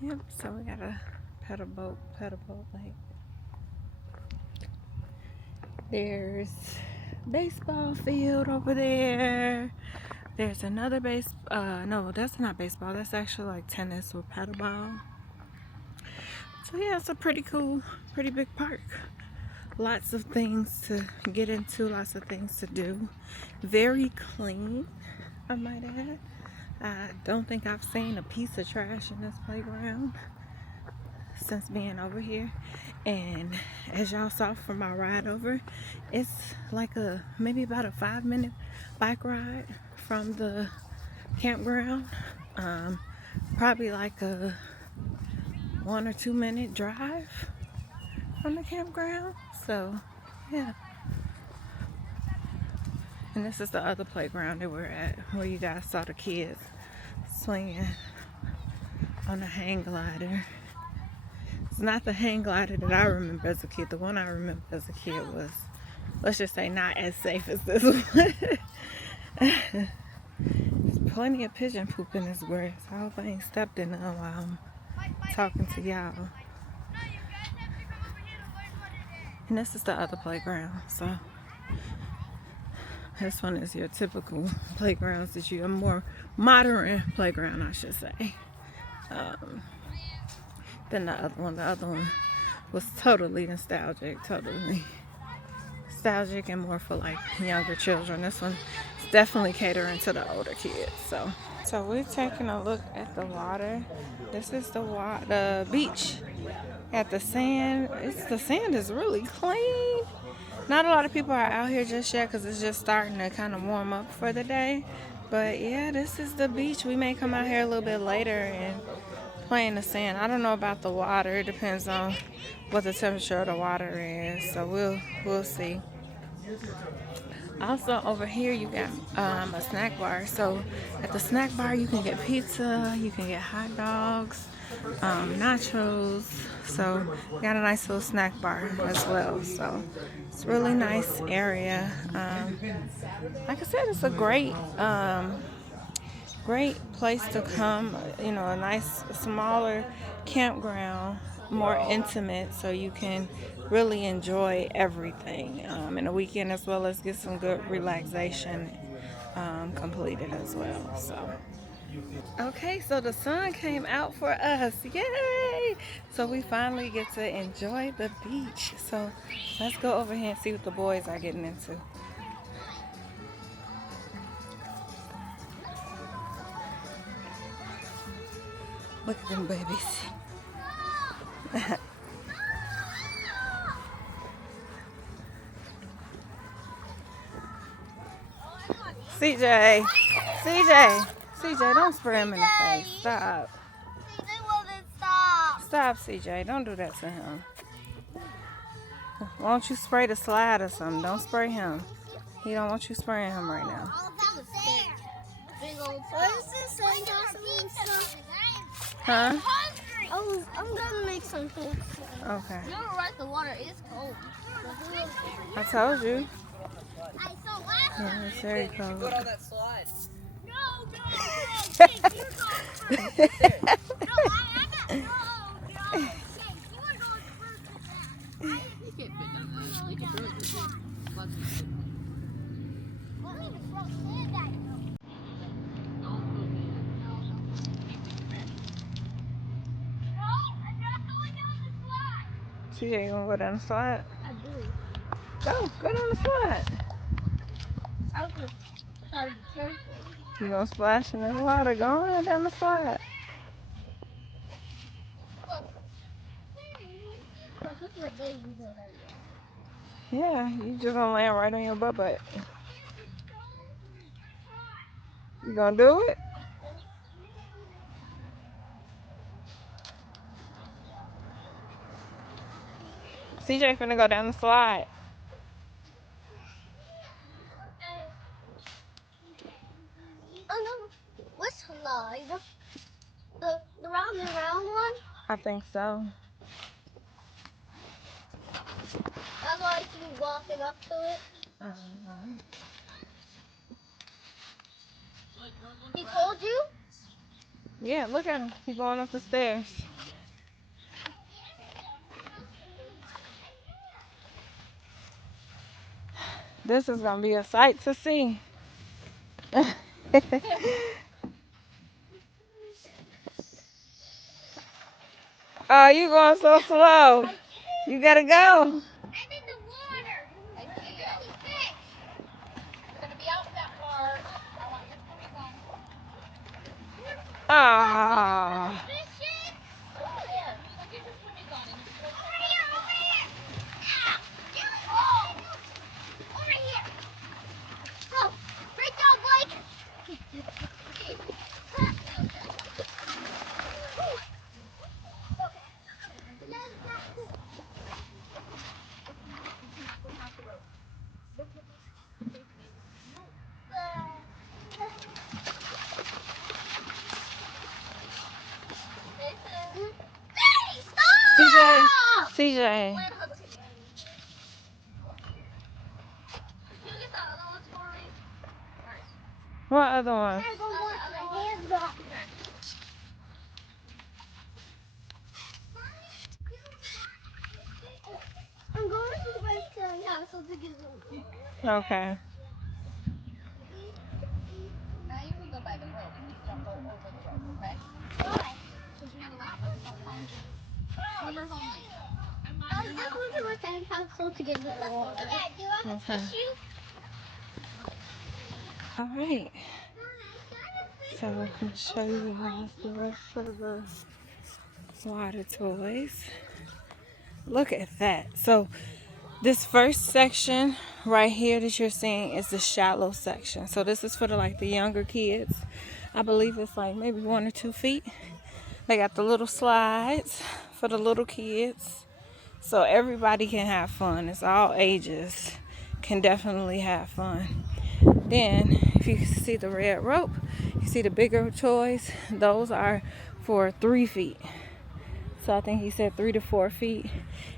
Yep, so we got a pedal boat like. There's baseball field over there. There's another no, that's not baseball. That's actually like tennis or paddleball. So yeah, it's a pretty cool, pretty big park. Lots of things to get into, lots of things to do. Very clean, I might add. I don't think I've seen a piece of trash in this playground since being over here. And as y'all saw from my ride over, it's like maybe about a 5-minute bike ride from the campground. Probably like a 1 or 2 minute drive from the campground. So yeah. And this is the other playground that we're at, where you guys saw the kids swinging on the hang glider. It's not the hang glider that I remember as a kid. The one I remember as a kid was, let's just say, not as safe as this one. There's plenty of pigeon poop in this grass. I hope I ain't stepped in them while I'm talking to y'all. And this is the other playground. So this one is your typical playgrounds that a more modern playground, I should say. Than the other one. The other one was totally nostalgic, and more for like younger children. This one is definitely catering to the older kids. So we're taking a look at the water. This is the beach. At the sand, the sand is really clean. Not a lot of people are out here just yet because it's just starting to kind of warm up for the day. But yeah, this is the beach. We may come out here a little bit later and play in the sand. I don't know about the water. It depends on what the temperature of the water is. So we'll see. Also over here you got a snack bar. So at the snack bar you can get pizza, you can get hot dogs, nachos. So we got a nice little snack bar as well. So it's a really nice area. Like I said, it's a great place to come. You know, a nice smaller campground, more intimate, so you can really enjoy everything in a weekend, as well as get some good relaxation completed as well. So okay, so the sun came out for us. Yay! So we finally get to enjoy the beach. So let's go over here and see what the boys are getting into. Look at them babies. CJ, don't spray him in the face. Stop. They wouldn't stop. Stop, CJ. Don't do that to him. Why don't you spray the slide or something? Don't spray him. He don't want you spraying him right now. Big old. What is this sandcastle? Huh? Oh, I'm gonna make some food. Okay. You're right. The water is cold. I told you. I saw last Yeah, it's very cold. Go down that slide. No, Chase, you're going first. No, I'm not. No, Chase, you are going first with that. You can't fit down there. You can throw it this way. Let me throw sand at you. No, I'm not going down the slide. CJ, you wanna go down the slide? I do. Go down the slide. I'm going to try to be careful. You gonna splash in the water? Go on down the slide. Look at the babies over there. Yeah, you just gonna land right on your butt. You gonna do it? CJ finna go down the slide. Oh no, what slide? The round and round one? I think so. That's why I keep walking up to it. He told you? Yeah, look at him. He's going up the stairs. This is gonna be a sight to see. Oh, you going so slow. You gotta go. I'm in the water. I see you. Fish. You're gonna be out that far. I want your swimming on. Ah. Fishing? Over here. I'll get your swimming on. Over here, over here. Oh. Over here. Go. Great job, Blake. CJ. What other one? I'm going to the restaurant castle to get them. Okay. Now you can go by the rope and don't go over the rope, okay? Why? Because you're not allowed to sometimes. Members only. I'm going to the restaurant castle to get the water. Yeah, do I have Okay. tissue? All right. So I'm gonna show you guys the rest of the water toys. Look at that. So This first section right here that you're seeing is the shallow section. So this is for the younger kids. I believe it's like maybe 1 or 2 feet. They got the little slides for the little kids. So everybody can have fun. It's all ages can definitely have fun. Then if you see the red rope, you see the bigger toys. Those are for 3 feet. So I think he said 3 to 4 feet.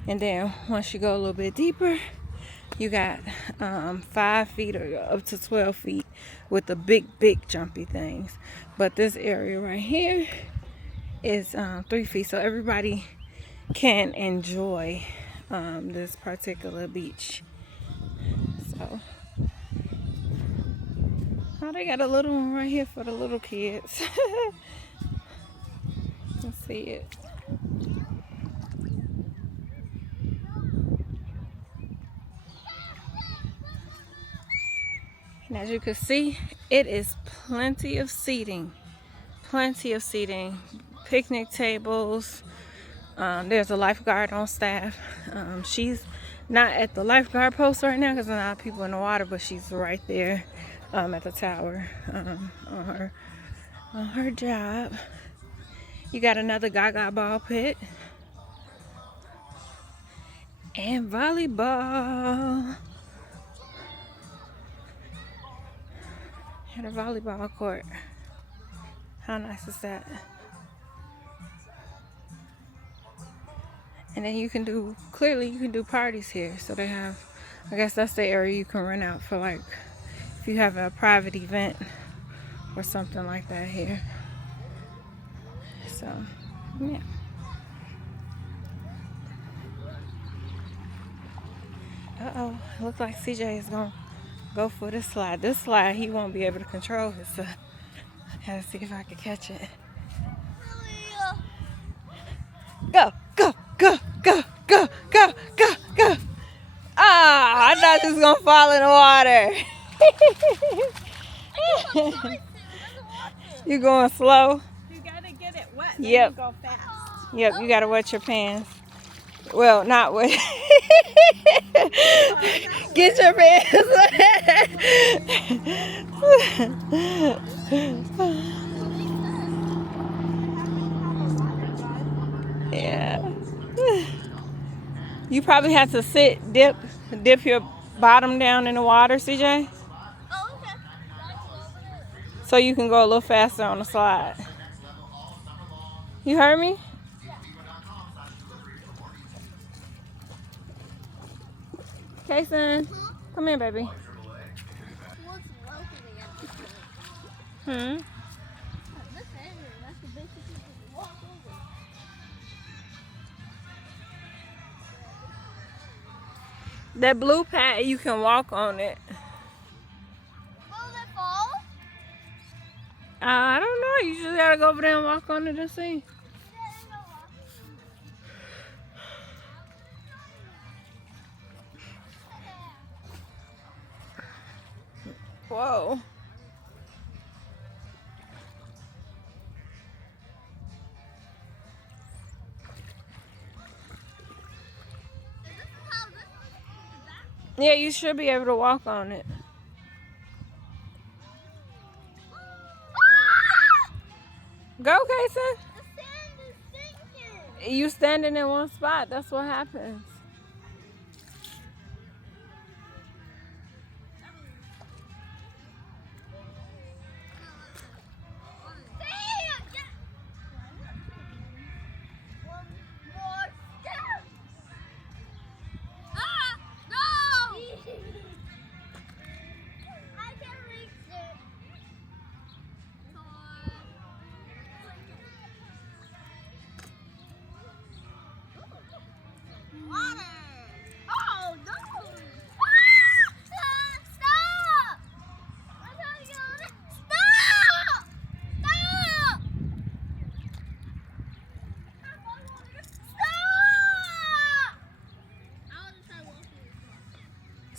And then once you go a little bit deeper, you got 5 feet or up to 12 feet with the big jumpy things. But this area right here is 3 feet. So everybody can enjoy this particular beach. So, oh, they got a little one right here for the little kids. Let's see it. And as you can see, it is plenty of seating. Plenty of seating. Picnic tables. There's a lifeguard on staff. She's not at the lifeguard post right now because there's not people in the water, but she's right there at the tower on her job. You got another Gaga ball pit and volleyball. And a volleyball court. How nice is that? And then you can do parties here. So they have, I guess that's the area you can rent out for like if you have a private event or something like that here. So, yeah. Uh-oh, it looks like CJ is gonna go for this slide. This slide, he won't be able to control himself. I gotta see if I can catch it. Go, go, go, go, go, go, go, go. Ah, I thought this was gonna fall in the water. You going slow? You gotta get it wet. Yep. Then you go fast. Yep, you gotta wet your pants. Well, not wet. Get your pants wet. Yeah. You probably have to dip your bottom down in the water, CJ. Oh, okay. So you can go a little faster on the slide. You heard me? Kason, come here, baby. What's welcoming at this point? Hmm? This area, that's the basic thing you walk over. That blue pad, you can walk on it. Will it fall? I don't know. You just gotta go over there and walk on it and see. Whoa. Yeah, you should be able to walk on it. Go, Kason. The sand is sinking. You standing in one spot. That's what happens.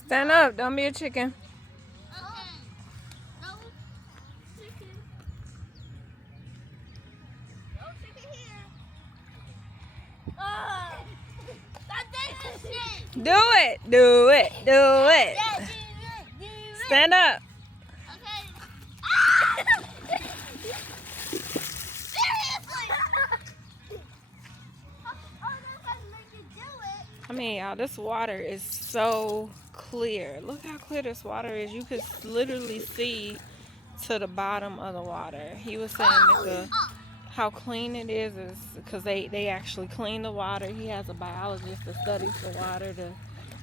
Stand up. Don't be a chicken. Do it. Do it. Do it. Yeah, do it. Do it. Stand up. Okay. Ah! Seriously. Oh, that's how to make you do it. I mean, y'all, this water is so clear. Look how clear this water is. You could literally see to the bottom of the water. He was saying that how clean it is because they actually clean the water. He has a biologist that studies the water to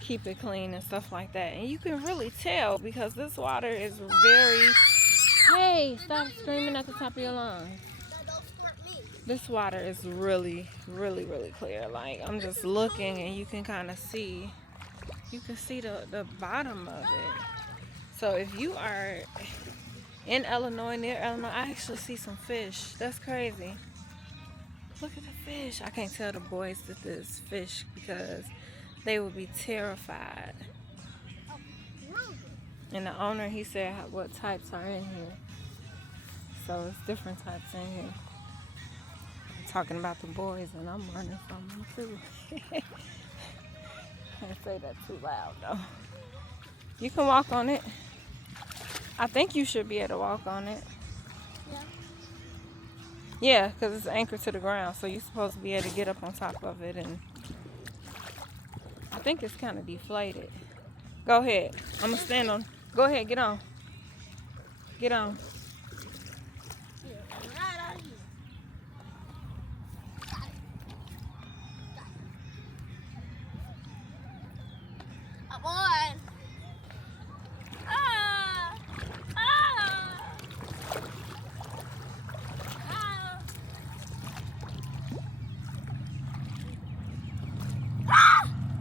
keep it clean and stuff like that. And you can really tell because this water is very... Hey, stop screaming at the top of your lungs. This water is really, really, really clear. Like, I'm just looking and you can kind of see, you can see the bottom of it. So if you are in Illinois, near Illinois, I actually see some fish. That's crazy. Look at the fish. I can't tell the boys that there's fish because they would be terrified. And the owner, he said what types are in here. So it's different types in here. Talking about the boys and I'm running from them too. Can't say that too loud though. You can walk on it. I think you should be able to walk on it. Yeah, because it's anchored to the ground, so you're supposed to be able to get up on top of it, and I think it's kind of deflated. Go ahead. I'm gonna stand on. Go ahead, get on. Get on.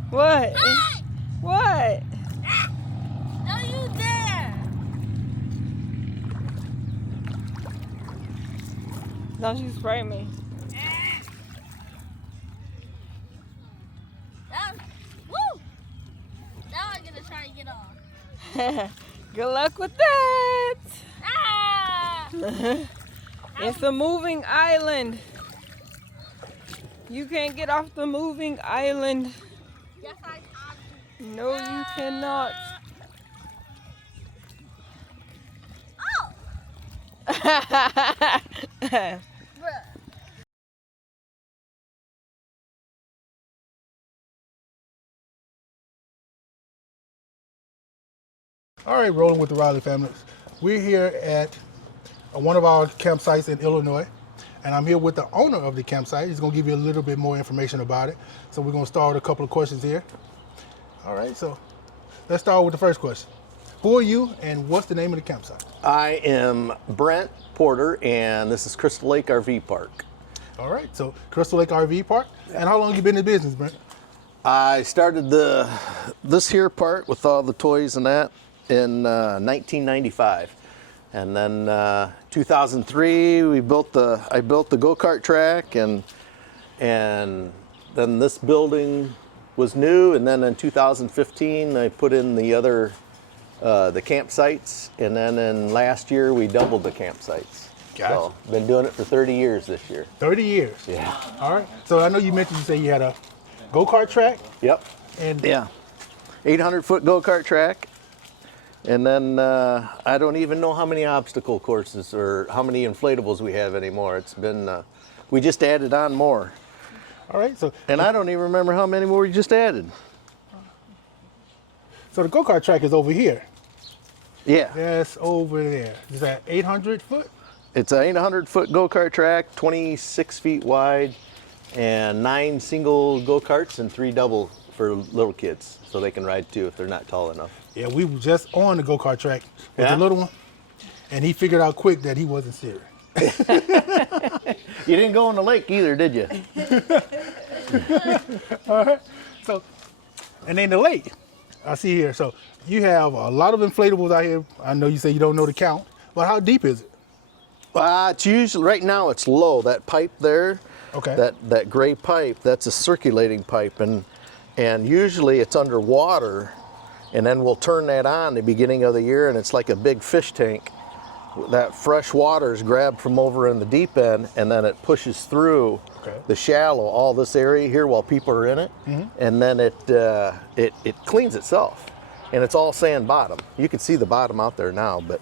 What? Hey! What? Don't you dare! Don't you spray me. Woo! Now I'm gonna try and get off. Good luck with that. Ah! It's a moving island. You can't get off the moving island. Yes, I can. No, you cannot. Oh! Bruh. All right, rolling with the Riley family. We're here at one of our campsites in Illinois, and I'm here with the owner of the campsite. He's gonna give you a little bit more information about it. So we're gonna start with a couple of questions here. All right, so let's start with the first question. Who are you and what's the name of the campsite? I am Brent Porter, and this is Crystal Lake RV Park. All right, so Crystal Lake RV Park. And how long you been in business, Brent? I started this here part with all the toys and that in 1995, and then 2003 I built the go-kart track, and then this building was new, and then in 2015 I put in the other the campsites, and then in last year we doubled the campsites. Gotcha. So been doing it for 30 years this year. 30 years. Yeah. All right. So I know you mentioned, you say you had a go-kart track. Yep. And Yeah. 800-foot go-kart track. And then I don't even know how many obstacle courses or how many inflatables we have anymore. It's been, we just added on more. all right. So And I don't even remember how many more we just added. so the go-kart track is over here. Yeah. That's over there. Is that 800 foot? It's an 800-foot go-kart track, 26 feet wide, and 9 single go-karts and 3 double for little kids, so they can ride too if they're not tall enough. Yeah, we were just on the go-kart track with Yeah? the little one, and he figured out quick that he wasn't serious. You didn't go on the lake either, did you? All right. So, and then the lake, I see here. So you have a lot of inflatables out here. I know you say you don't know the count, but how deep is it? It's usually, right now it's low. That pipe there, Okay. that gray pipe, that's a circulating pipe, and usually it's underwater, and then we'll turn that on the beginning of the year, and it's like a big fish tank that fresh water is grabbed from over in the deep end, and then it pushes through the shallow, all this area here while people are in it, and then it cleans itself, and it's all sand bottom. You can see the bottom out there now, but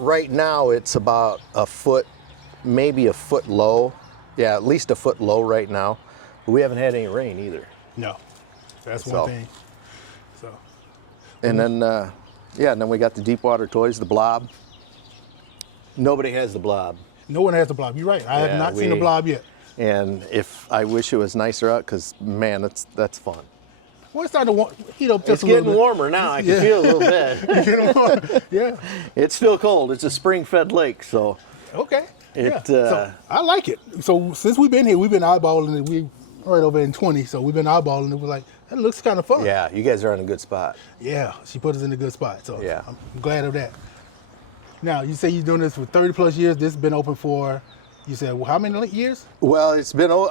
right now it's about a foot, maybe a foot low. Yeah, at least a foot low right now. But we haven't had any rain either. No, that's one thing. So, and then and then we got the deep water toys, the blob. Nobody has the blob. No one has the blob. You're right. I have not seen the blob yet. And if I wish it was nicer out, because man, that's fun. Well, it's starting to heat up just It's a little bit. getting warmer now. I can feel it a little bit. Yeah. It's still cold. It's a spring-fed lake, so. Okay. It, so I like it. So since we've been here, we've been eyeballing it. We right over in 20, so we've been eyeballing it. We're like, that looks kind of fun. Yeah, you guys are on a good spot. Yeah, she put us in a good spot. So yeah. I'm glad of that. Now, you say you're doing this for 30 plus years. This has been open for, you said, well, how many years? Well,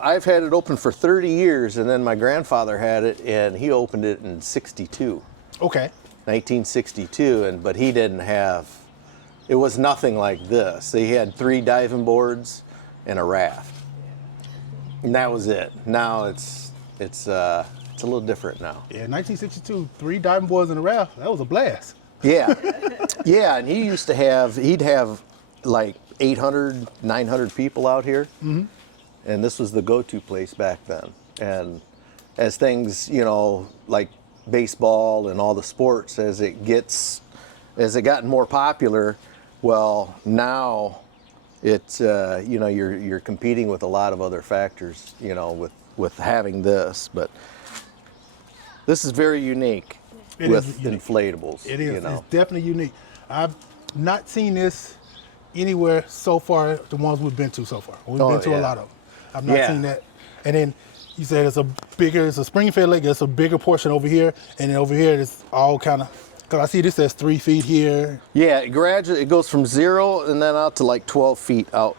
I've had it open for 30 years, and then my grandfather had it, and he opened it in 62. Okay. 1962, but he didn't have, it was nothing like this. He had 3 diving boards and a raft, and that was it. Now it's a little different now. Yeah, 1962, 3 diving boards and a raft. That was a blast. Yeah, yeah, and he'd have like 800, 900 people out here, and this was the go-to place back then. And as things, like baseball and all the sports, as it gotten more popular, well, now it's you're competing with a lot of other factors, with having this, but this is very unique with inflatables. It is. It's definitely unique. I've not seen this anywhere so far. The ones we've been to so far. We've been to a lot of them. I've not seen that. And then you said it's a spring-fed lake. It's a bigger portion over here, and then over here it's all kind of. Cause I see this says 3 feet here. Yeah, it goes from 0 and then out to like 12 feet out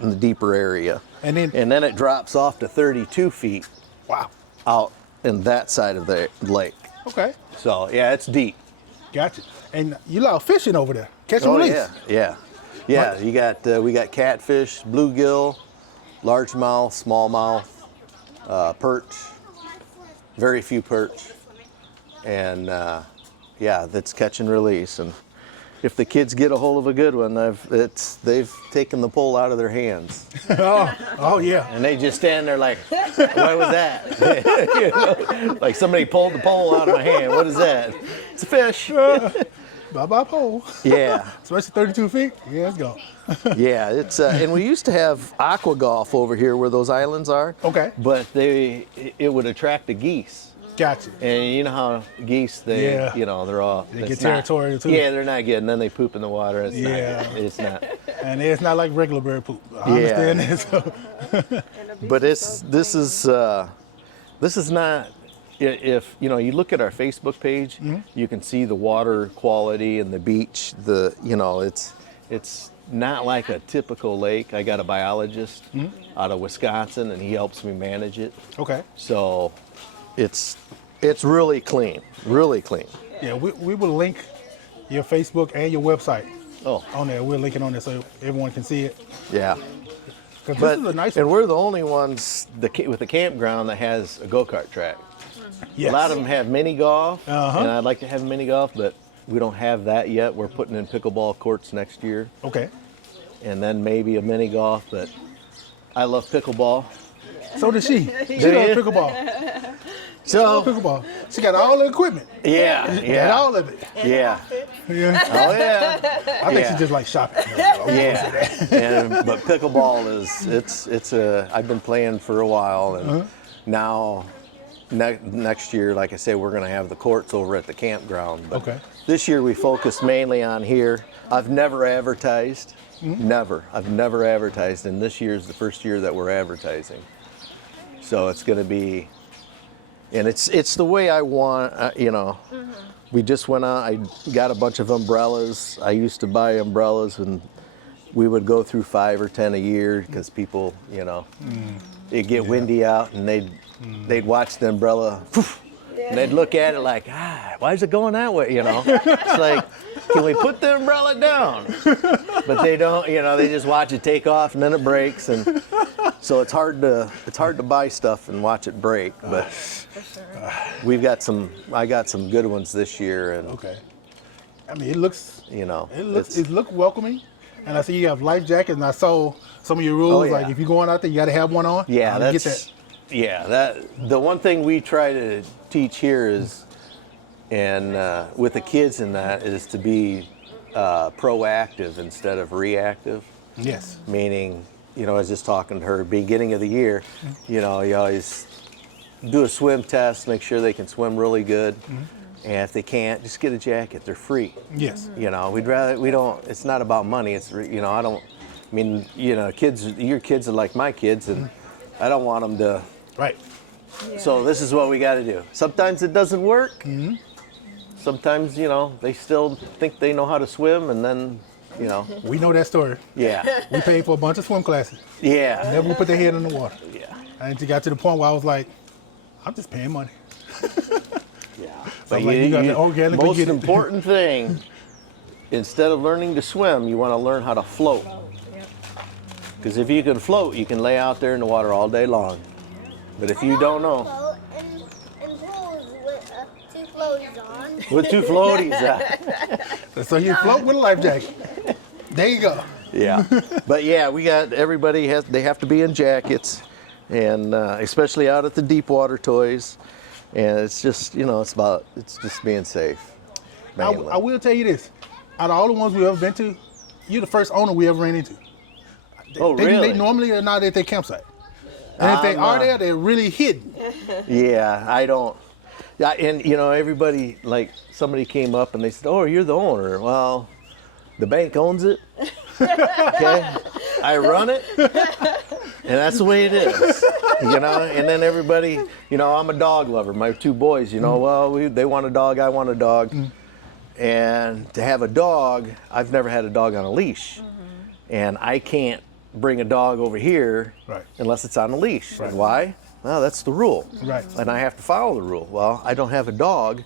in the deeper area, and then it drops off to 32 feet. Wow. Out in that side of the lake. Okay. So yeah, it's deep. Gotcha. And you allow fishing over there. Catch and release. Yeah. You got we got catfish, bluegill, largemouth, smallmouth, perch. Very few perch, and that's catch and release. And if the kids get a hold of a good one, they've taken the pole out of their hands. oh yeah. And they just stand there like, what was that? Like somebody pulled the pole out of my hand. What is that? It's a fish. Bye-bye pole. Yeah. Especially 32 feet. Yeah, let's go. Yeah, it's and we used to have aqua golf over here where those islands are. Okay. But it would attract the geese. Gotcha. And you know how geese, they're all... They get territorial too. Yeah, they're not good. And then they poop in the water. It's not. And it's not like regular bird poop. I understand that. So. But this is not... If you look at our Facebook page, you can see the water quality and the beach. It's not like a typical lake. I got a biologist out of Wisconsin, and he helps me manage it. Okay. So it's really clean, really clean. Yeah, we will link your Facebook and your website on there. We'll link it on there so everyone can see it. Yeah. This is a nice one. And we're the only ones with the campground that has a go-kart track. Yes. A lot of them have mini golf, and I'd like to have mini golf, but we don't have that yet. We're putting in pickleball courts next year. Okay. And then maybe a mini golf, but I love pickleball. So does she. She loves pickleball. So pickleball. She got all the equipment. Yeah. Got all of it. Yeah. Yeah. Oh yeah. I think she just likes shopping. But pickleball I've been playing for a while, and now next year, like I say, we're going to have the courts over at the campground. But this year we focused mainly on here. I've never advertised. Never. I've never advertised, and this year is the first year that we're advertising. So it's going to be, and it's the way I want. We just went out. I got a bunch of umbrellas. I used to buy umbrellas, and we would go through 5 or 10 a year because people, it'd get windy out, and they'd watch the umbrella, and they'd look at it like, why is it going that way? It's like, can we put the umbrella down? But they don't, they just watch it take off and then it breaks, and so it's hard to buy stuff and watch it break. But I got some good ones this year, and Okay. I mean, it looks it looks welcoming, and I see you have life jackets, and I saw some of your rules. Oh, yeah. Like if you're going out there, you got to have one on. Yeah, Get that. The one thing we try to teach here is, and with the kids in that, is to be proactive instead of reactive. Yes. Meaning, I was just talking to her, beginning of the year, you always do a swim test, make sure they can swim really good. And if they can't, just get a jacket. They're free. Yes. It's not about money. It's, your kids are like my kids, and I don't want them to. Right. So this is what we got to do. Sometimes it doesn't work. Sometimes, they still think they know how to swim, and then, We know that story. yeah, We paid for a bunch of swim classes. yeah, Never put their head in the water. yeah, And it got to the point where I was like, I'm just paying money. yeah. I'm like, you got to organically most get it. important thing, instead of learning to swim, you want to learn how to float. Because if you can float, you can lay out there in the water all day long. But if you don't know, Float in pools with two floaties on. with two floaties, So you float with a life jacket. There you go. yeah. But yeah, they have to be in jackets, and especially out at the deep water toys. And it's just, it's just being safe. Mainly. I will tell you this. Out of all the ones we've ever been to, you're the first owner we ever ran into. Oh, really? They normally are not at their campsite. And if they are there, they're really hidden. Yeah, I don't. Yeah, and everybody, like, somebody came up and they said, "Oh, you're the owner." Well, the bank owns it. Okay, I run it, and that's the way it is. And then everybody, I'm a dog lover. My two boys, well, they want a dog, I want a dog, and to have a dog, I've never had a dog on a leash, and I can't bring a dog over here unless it's on a leash. Right. And why? Well, that's the rule. Right. And I have to follow the rule. Well, I don't have a dog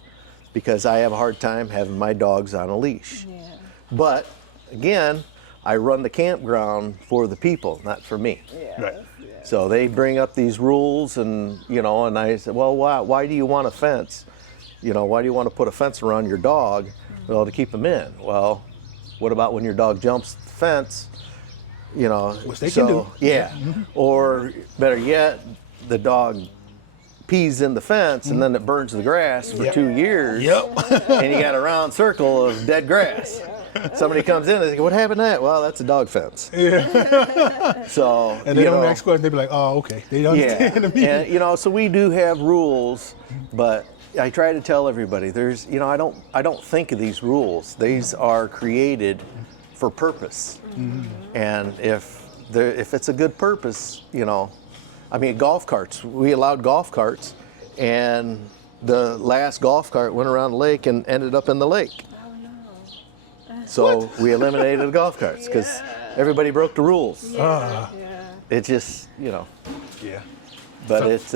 because I have a hard time having my dogs on a leash. Yeah. But again, I run the campground for the people, not for me. Right. So they bring up these rules, and and I said, well, why do you want a fence? Why do you want to put a fence around your dog? Well, to keep them in. Well, what about when your dog jumps the fence? Which they can do. Yeah. Or better yet, the dog pees in the fence and then it burns the grass for 2 years. Yep. And you got a round circle of dead grass. Somebody comes in and they go, "What happened to that?" Well, that's a dog fence. Yeah. So And they don't ask questions. They be like, "Oh, okay." They don't understand the meaning. and so we do have rules, but I try to tell everybody there's I don't think of these rules. These are created for purpose. And if it's a good purpose, golf carts. We allowed golf carts, and the last golf cart went around the lake and ended up in the lake. So we eliminated the golf carts because everybody broke the rules. It just, Yeah. But it's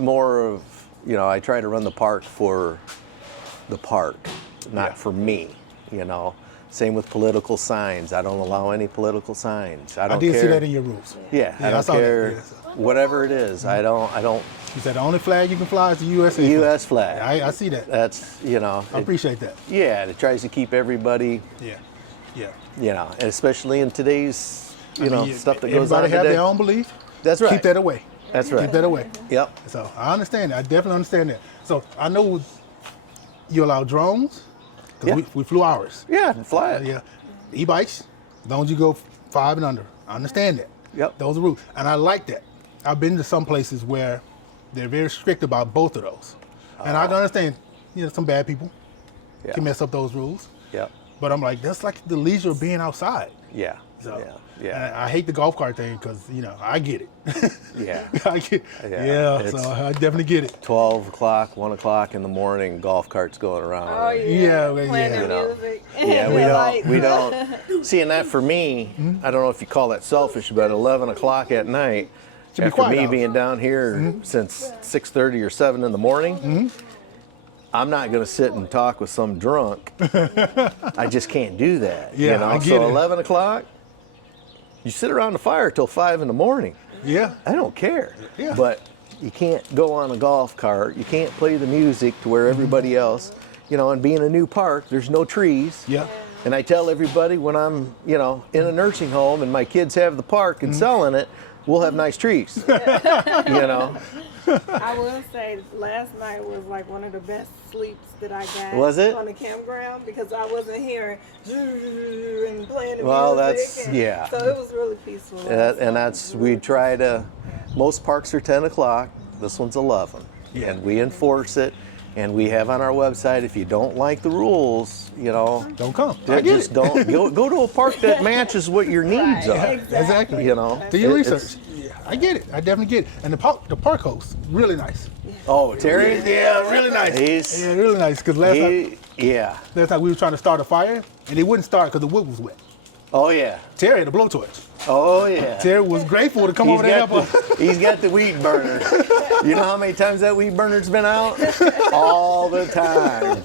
more of, I try to run the park for the park, not for me, Same with political signs. I don't allow any political signs. I don't care. I did see that in your rules. Yeah, I don't saw that. care Yeah. whatever it is. I don't. You said the only flag you can fly is the USA. U.S. flag. I see that. That's I appreciate that. Yeah, it tries to keep everybody. Yeah. And especially in today's stuff that goes on everybody have today. their own belief. That's right. Keep that away. That's right. Keep that away. Yep. So I understand that. I definitely understand that. So I know you allow drones. Because we flew ours. Yeah, fly it. Yeah. E-bikes, as long as you go 5 and under. I understand that. Yep. Those are rules. And I like that. I've been to some places where they're very strict about both of those. And I understand, some bad people can mess up those rules. Yep. But I'm like, that's like the leisure of being outside. Yeah. So, Yeah. and I hate the golf cart thing because, I get it. Yeah. I get, so I definitely get it. 12 o'clock, 1 o'clock in the morning, golf carts going around. Oh Yeah, well, playing yeah. the music. Yeah, we don't. See, and that for me, I don't know if you call that selfish, but 11 o'clock at night, Should be after quiet me out. being down here since 6:30 or 7 in the morning, I'm not going to sit and talk with some drunk. I just can't do that. Yeah, you know? I get So it. 11 o'clock, you sit around the fire till 5 in the morning. Yeah. I don't care. Yeah. But you can't go on a golf cart. You can't play the music to where everybody else, you know, and being a new park, there's no trees. Yeah. And I tell everybody when I'm, you know, in a nursing home and my kids have the park and selling it, we'll have nice trees. You know. I will say last night was like one of the best sleeps that I got. Was it? On the campground because I wasn't hearing and playing the Well, music. that's- and yeah. So it was really peaceful. And that's, we try to, most parks are 10 o'clock, this one's 11. Yeah. And we enforce it, and we have on our website, if you don't like the rules, you know, Don't come. I get just it. don't, go to a park that matches what your needs are. Exactly. You know. Do your It's- research. Yeah, I get it. I definitely get it. And the park host, really nice. Oh, Terry? Yeah, really nice. He's, Yeah, really nice. Because yeah. last time we were trying to start a fire, and it wouldn't start because the wood was wet. Oh, yeah. Terry had a blowtorch. Oh, yeah. Terry was grateful to come over there and help us. He's got the weed burner. You know how many times that weed burner's been out? All the time.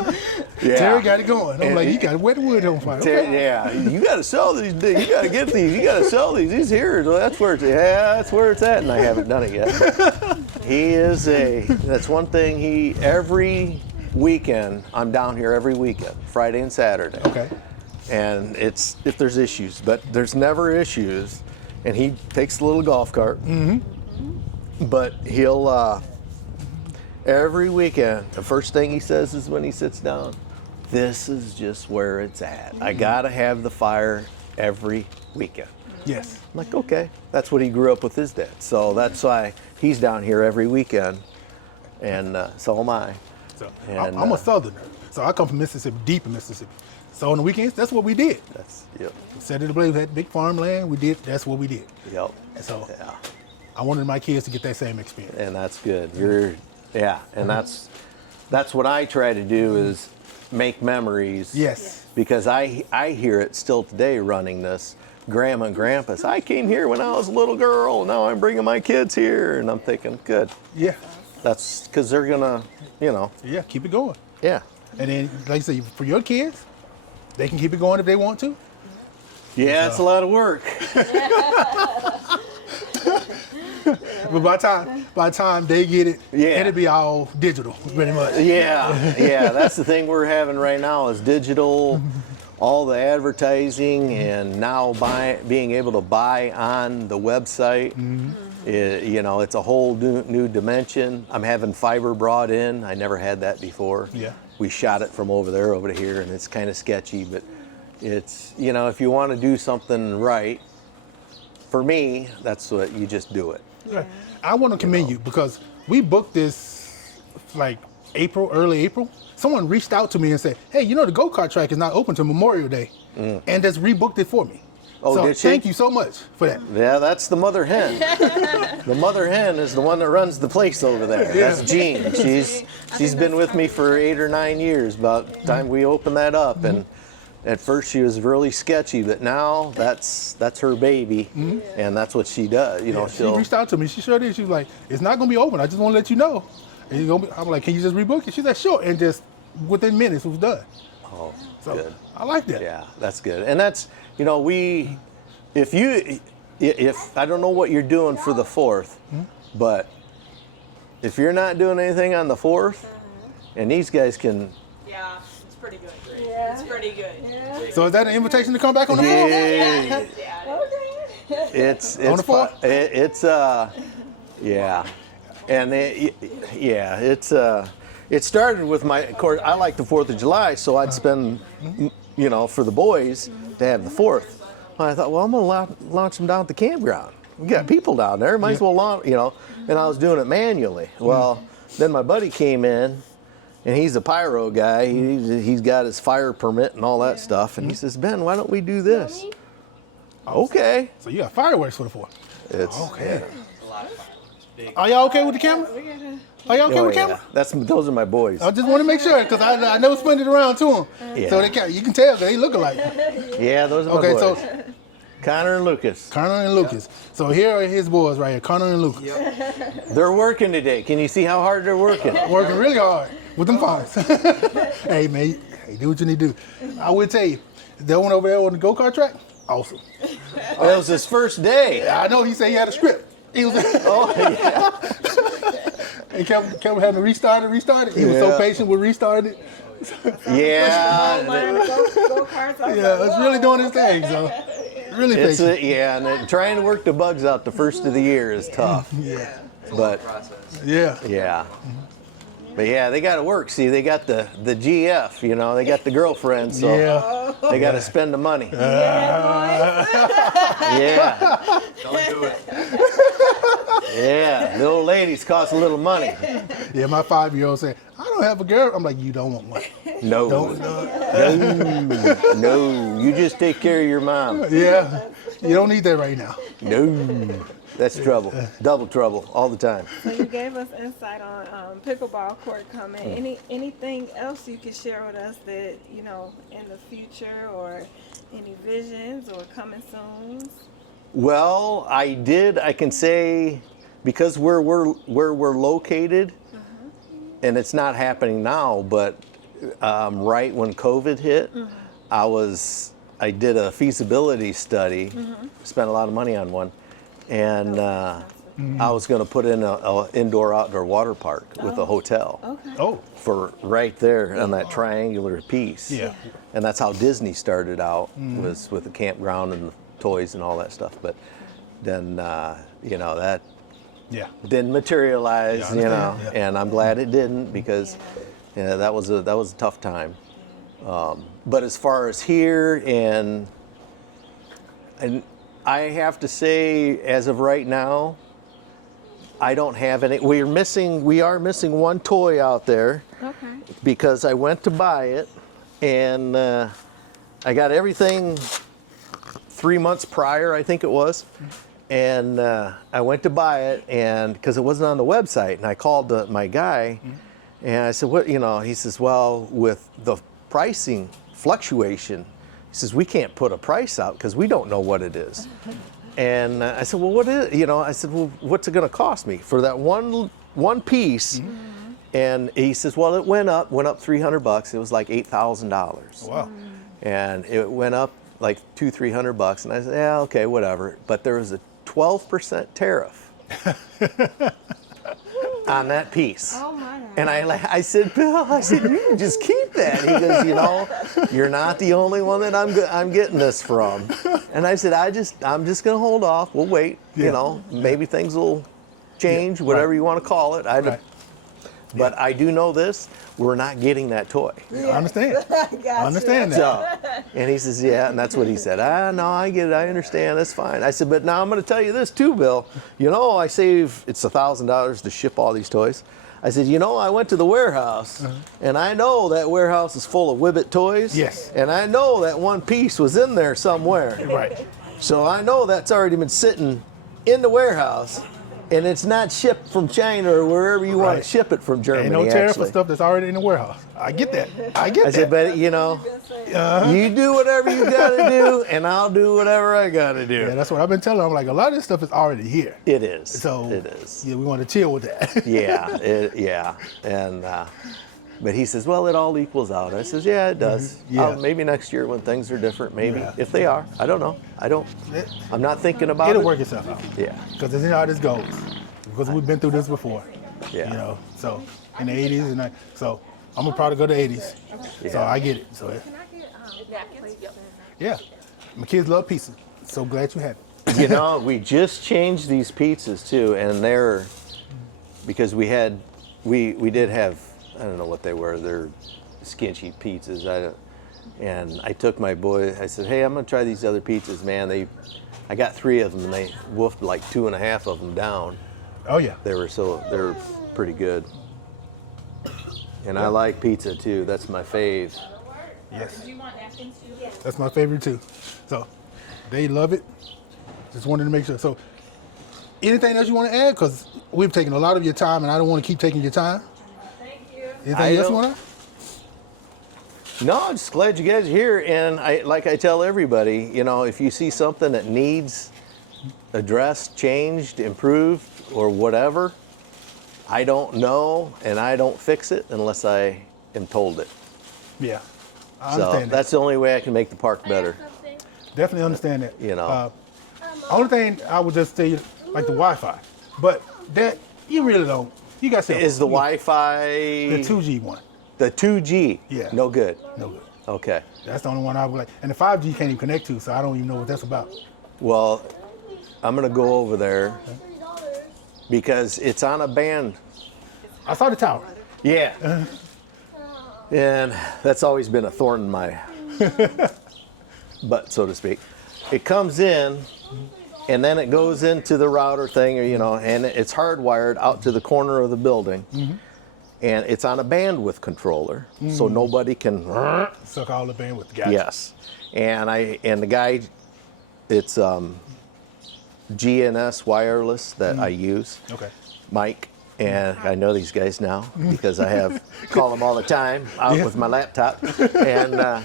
Yeah. Terry got it going. I'm like, you got wet wood on fire. Okay. Yeah, you got to sell these. You got to get these. You got to sell these. He's here. Well, that's where it's. Yeah, that's where it's at. And I haven't done it yet. He is That's one thing. Every weekend. I'm down here every weekend, Friday and Saturday. Okay. And it's if there's issues, but there's never issues. And he takes the little golf cart. Mm-hmm. But he'll every weekend. The first thing he says is when he sits down, "This is just where it's at. I gotta have the fire every weekend." Yes. I'm like, okay, that's what he grew up with his dad. So that's why he's down here every weekend, and so am I. So And, I'm a southerner. So I come from Mississippi, deep in Mississippi. So on the weekends, that's what we did. Yep. Set it ablaze, had big farmland. That's what we did. Yep. And so Yeah. I wanted my kids to get that same experience. And that's good. And that's what I try to do is make memories. Yes. Because I hear it still today running this. Grandma and Grandpa's, I came here when I was a little girl, now I'm bringing my kids here. And I'm thinking, good. Yeah. That's because they're gonna, you know, Yeah, keep it going. yeah. And then, like I say, for your kids, they can keep it going if they want to. Yeah, it's a lot of work. But by the time they get it, Yeah. it'll be all digital, pretty much. Yeah, that's the thing we're having right now is digital, all the advertising, and now being able to buy on the website. You know, it's a whole new dimension. I'm having fiber brought in. I never had that before. Yeah. We shot it from over there over to here, and it's kind of sketchy, but it's, you know, if you want to do something right, for me, that's what you just do it. Right. I want to commend you because we booked this like early April. Someone reached out to me and said, "Hey, you know the go-kart track is not open till Memorial Day," and just rebooked it for me. Oh, so did she? thank you so much for that. Yeah, that's the mother hen. The mother hen is the one that runs the place over there. That's Jean. She's been with me for 8 or 9 years. About the time we opened that up, and at first she was really sketchy, but now that's her baby, and that's what she does. You know, She reached out to me. She sure did. She was like, "It's not gonna be open. I just want to let you know." And I'm like, "Can you just rebook it?" She's like, "Sure." And just within minutes, it was done. Oh, So good. I like that. Yeah, that's good. And that's, you know, if I don't know what you're doing for the 4th, but if you're not doing anything on the 4th, and these guys can, Yeah, it's pretty good. Yeah. It's pretty good. So is that an invitation to come back on the floor? yeah, Yeah. it's On the floor? yeah, and it started with of course, I like the 4th of July, so I'd spend, you know, for the boys to have the 4th. I thought, well, I'm gonna launch them down at the campground. We got people down there, might as well launch, you know. And I was doing it manually. Well, then my buddy came in, and he's a pyro guy. He's got his fire permit and all that stuff. And he says, "Ben, why don't we do this?" Okay. So you got fireworks for the 4th. It's Okay. Are y'all okay with the camera? Are y'all okay Oh, with the yeah. camera? Those are my boys. I just want to make sure because I never spun it around to them. Yeah. So you can tell they look alike. Yeah, those are my Okay, boys. so Connor and Lucas. Connor and Lucas. So here are his boys right here, Connor and Lucas. They're working today. Can you see how hard they're working? Working really hard. with them fines. Hey, man, hey, do what you need to do. I will tell you, that one over there on the go-kart track, awesome. That was his first day. Yeah, I know he said he had a script. He was Oh, yeah. and kept having to restart it. He was so Yeah. patient with restarting it. Yeah. Go-karts. Yeah, it's really doing his thing, so really It's patient. yeah, and trying to work the bugs out the first of the year is tough. Yeah, But yeah. yeah. But yeah, they got to work. See, they got the GF, you know, they got the girlfriend, so Yeah. they got to spend the money. Yeah. Don't do it. Yeah, the old ladies cost a little money. Yeah, my 5-year-old said, I don't have a girl. I'm like, you don't want one. No, Don't. no, you just take care of your mom. Yeah, you don't need that right now. No, that's trouble, double trouble all the time. So you gave us insight on pickleball court coming. Anything else you could share with us that, you know, in the future, or any visions or coming soon? Well, I can say, because where we're located, and it's not happening now, but right when COVID hit, I did a feasibility study, spent a lot of money on one, and I was going to put in a indoor-outdoor water park with a hotel. Okay. Oh, For right there on that triangular piece. Yeah. And that's how Disney started out, was with the campground and the toys and all that stuff. But then, you know, that yeah. didn't materialize, Yeah, I you know, understand, yeah. and I'm glad it didn't, because that was a tough time. But as far as here, and I have to say, as of right now, I don't have any. We are missing one toy out there, Okay. because I went to buy it, and I got everything 3 months prior, I think it was, and I went to buy it, and because it wasn't on the website, and I called my guy, and I said, "What?" You know, he says, "Well, with the pricing fluctuation," he says, "we can't put a price out because we don't know what it is." And I said, "Well, what is it?" You know, I said, "Well, what's it going to cost me for that one piece?" And he says, "Well, it went up $300. It was like $8,000." Wow. And it went up like $200-300, and I said, "Yeah, okay, whatever." But there was a 12% tariff on that piece. Oh my God. And I said, "Bill, I said, you can just keep that." He goes, "You know, you're not the only one that I'm getting this from." And I said, I'm just gonna hold off. We'll wait. Yeah. You know, maybe things will change, whatever you want to call it. Right. But I do know this: we're not getting that toy. I understand. I understand that. So, and he says, "Yeah," and that's what he said. No, I get it. I understand. That's fine. I said, "But now I'm going to tell you this too, Bill. You know, I save, it's $1,000 to ship all these toys." I said, "You know, I went to the warehouse, and I know that warehouse is full of Whibbit toys. Yes. And I know that one piece was in there somewhere. Right. So I know that's already been sitting in the warehouse, and it's not shipped from China or wherever you want Right. to ship it from Germany." Ain't no tariff for actually. stuff that's already in the warehouse. I get that. I I get that. said, "But you know, you do whatever you gotta do, and I'll do whatever I gotta do." Yeah, that's what I've been telling them. I'm like, a lot of this stuff is already here. It is. So it is. Yeah, we want to chill with that. Yeah, and but he says, "Well, it all equals out." I says, "Yeah, it does. Yeah. Maybe next year when things are different, maybe Yeah. if they are. I don't know. I'm not thinking about It'll it. work itself out. Yeah, Because this is how this goes. Because we've been through this before. yeah. You know, so in the 80s, and so I'm gonna probably go to 80s. So I get it. So yeah, my kids love pizza. So glad you had it. You know, we just changed these pizzas too, and they're, because we did have, I don't know what they were. They're skin cheap pizzas. And I took my boy. I said, "Hey, I'm gonna try these other pizzas, man." I got 3 of them, and they woofed like 2.5 of them down. Oh yeah. They're pretty good. And I like pizza too. That's my fave. Yes. That's my favorite too. So they love it. Just wanted to make sure. So anything else you want to add? Because we've taken a lot of your time, and I don't want to keep taking your time. Thank you. Anything else you want to? No, I'm just glad you guys are here. And like I tell everybody, you know, if you see something that needs addressed, changed, improved, or whatever, I don't know, and I don't fix it unless I am told it. Yeah, I So understand that. that's the only way I can make the park better. Definitely understand that. You know. Only thing I would just say, like the Wi-Fi, but that you really don't. You got to Is the Wi-Fi the 2G one? the 2G? Yeah. No good. No good. Okay. That's the only one I would like. And the 5G you can't even connect to, so I don't even know what that's about. Well, I'm gonna go over there because it's on a band. I saw the tower. Yeah. And that's always been a thorn in my butt, so to speak. It comes in, and then it goes into the router thing, and it's hardwired out to the corner of the building. And it's on a bandwidth controller, so nobody can. Suck all the bandwidth. Gotcha. Yes. And the guy, it's GNS wireless that I use. Okay. Mike, and I know these guys now because I have call them all the time out with my laptop. And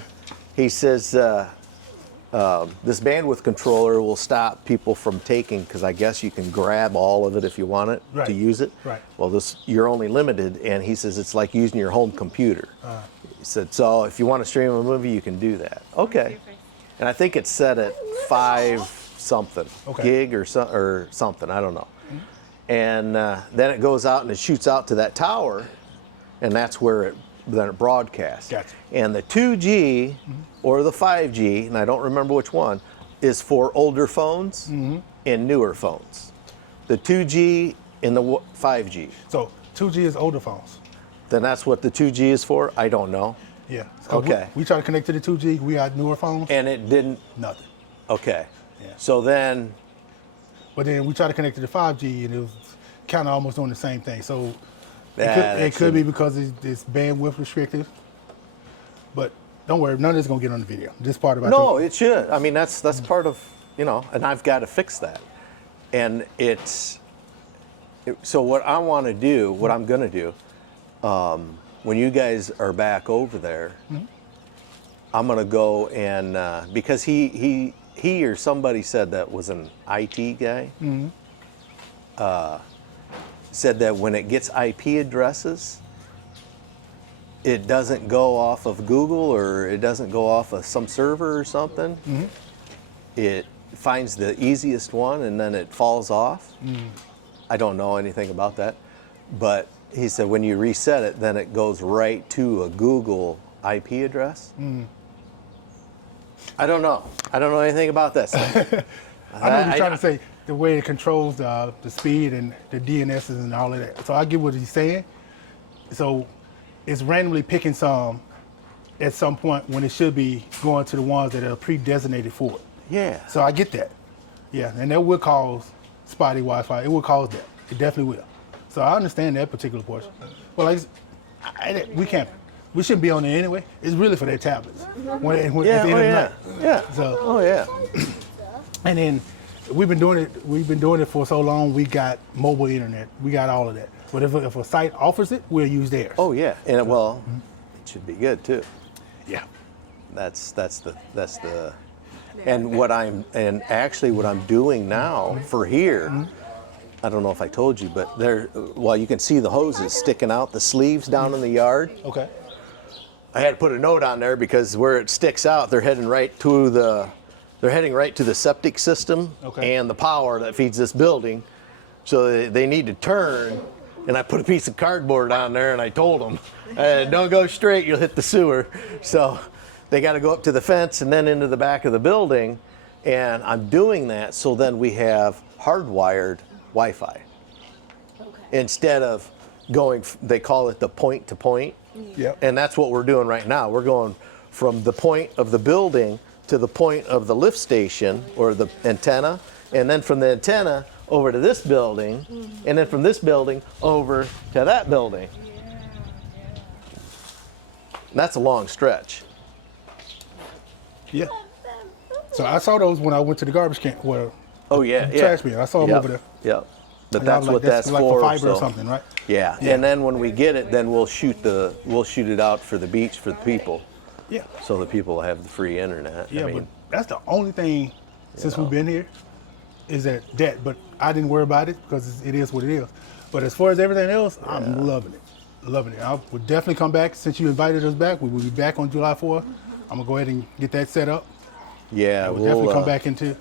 he says this bandwidth controller will stop people from taking, because I guess you can grab all of it if you want it Right. to use it. Right. Well, you're only limited, and he says it's like using your home computer. He said, so if you want to stream a movie, you can do that. Okay. And I think it's set at 5 something gig or something. I don't know. And then it goes out and it shoots out to that tower, and that's where then it broadcasts. Gotcha. And the 2G or the 5G, and I don't remember which one, is for older phones and newer phones. The 2G and the 5G. So 2G is older phones. Then that's what the 2G is for? I don't know. Yeah. Okay. We try to connect to the 2G. We got newer phones. And it didn't. Nothing. Okay. Yeah. So then. But then we try to connect to the 5G, and it was kind of almost doing the same thing. So Yeah, it could be because it's bandwidth restricted. But don't worry, none of this is gonna get on the video. This part about No, it should. I mean, that's part of, and I've got to fix that. And so what I want to do, what I'm going to do, when you guys are back over there, I'm going to go and, because he or somebody said that was an IT guy, said that when it gets IP addresses, it doesn't go off of Google, or it doesn't go off of some server or something. It finds the easiest one and then it falls off. I don't know anything about that, but he said when you reset it, then it goes right to a Google IP address. I don't know. I don't know anything about that stuff. I know you're trying to say the way it controls the speed and the DNSs and all of that. So I get what he's saying. So it's randomly picking some at some point when it should be going to the ones that are pre-designated for it. Yeah. So I get that. Yeah, and that will cause spotty Wi-Fi. It will cause that. It definitely will. So I understand that particular portion. Well, we shouldn't be on there anyway. It's really for their tablets. When at the end of the night. Yeah. So, Oh yeah. and then we've been doing it for so long. We got mobile internet. We got all of that. But if a site offers it, we'll use theirs. Oh yeah. And it should be good too. Yeah. That's the and what I'm doing now for here, I don't know if I told you, but you can see the hoses sticking out, the sleeves down in the yard. Okay. I had to put a note on there because where it sticks out, they're heading right to the septic system and the power that feeds this building. So they need to turn, and I put a piece of cardboard on there, and I told them, don't go straight, you'll hit the sewer. So they got to go up to the fence and then into the back of the building, and I'm doing that so then we have hardwired Wi-Fi. Instead of going, they call it the point to point. Yep. And that's what we're doing right now. We're going from the point of the building to the point of the lift station or the antenna, and then from the antenna over to this building, and then from this building over to that building. And that's a long stretch. Yeah. So I saw those when I went to the garbage can. Well, Oh yeah, yeah. trash bin. I saw them over there. Yep. But And I that's was like, what that's like for. fiber so- or something, right? Yeah. Yeah. And then when we get it, then we'll shoot it out for the beach for the people, Yeah. so the people will have the free internet. Yeah, I mean, but that's the only thing since know. we've been here is that, but I didn't worry about it because it is what it is. But as far as everything else, I'm loving it. I would definitely come back since you invited us back. We will be back on July 4th. I'm gonna go ahead and get that set up. Yeah, We'll definitely come back into,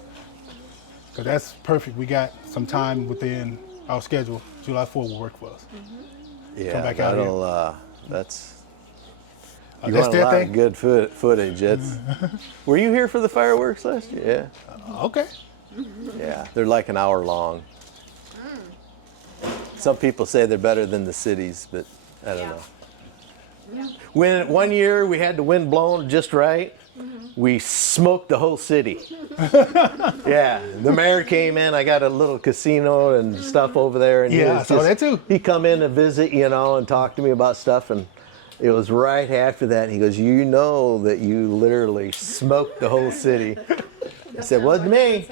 because that's perfect. We got some time within our schedule. July 4th will work for us. Yeah, come back out here. That's. That's You want a their lot thing? of good footage. Were you here for the fireworks last year? Yeah. Okay. Yeah, they're like an hour long. Some people say they're better than the cities, but I don't know. When one year we had the wind blowing just right, we smoked the whole city. Yeah, the mayor came in. I got a little casino and stuff over there, and Yeah, I saw that too. He come in and visit, and talk to me about stuff, and it was right after that. He goes, "You know that you literally smoked the whole city." I said, "Wasn't me."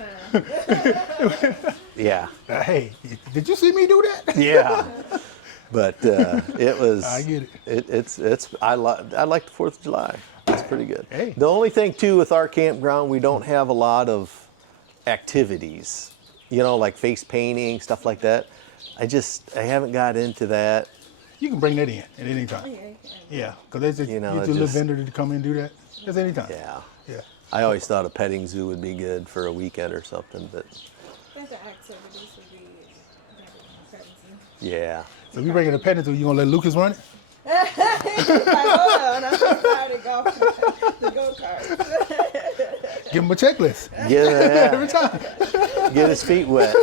Yeah. Hey, did you see me do that? Yeah. But it was. I get it. It's. I like the 4th of July. It's pretty good. Hey. The only thing too with our campground, we don't have a lot of activities. Like face painting, stuff like that. I haven't got into that. You can bring that in at any time. Yeah, because there's get your little vendor to come in and do that. That's any time. Yeah. Yeah. I always thought a petting zoo would be good for a weekend or something, but The activities would be yeah. So we bring in a petting zoo. You gonna let Lucas run it? hold on, I'm so tired of the go-kart. Give him a checklist Get every time. Get his feet wet.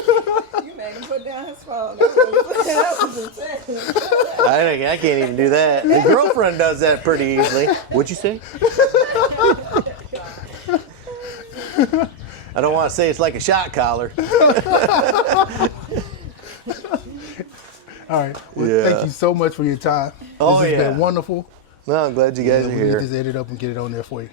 You made him put down his phone. That was intense. I can't even do that. His girlfriend does that pretty easily. What'd you say? I don't want to say it's like a shot collar. All right. Well, Yeah. thank you so much for your time. Oh, This has yeah. been wonderful. No, I'm glad you guys are We here. need this edit up and get it on there for you.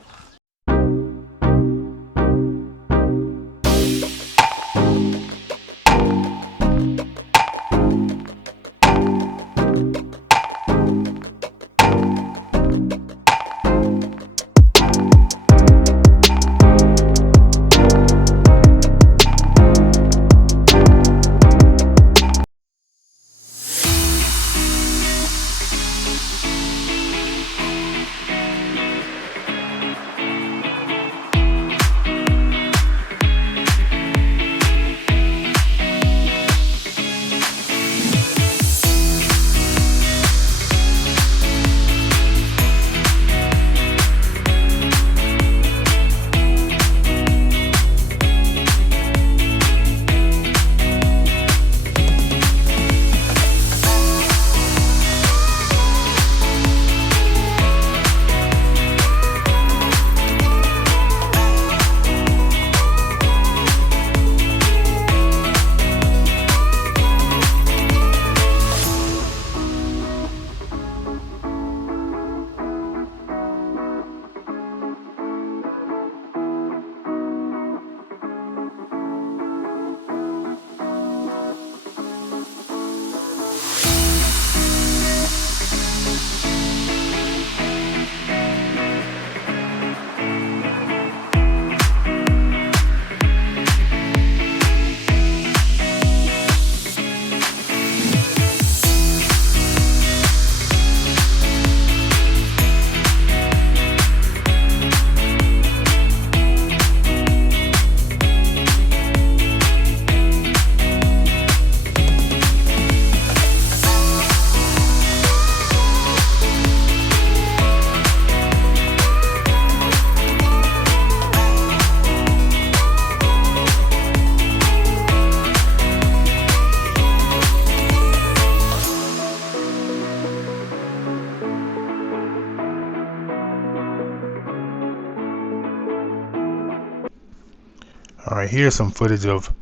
All right, here's some footage of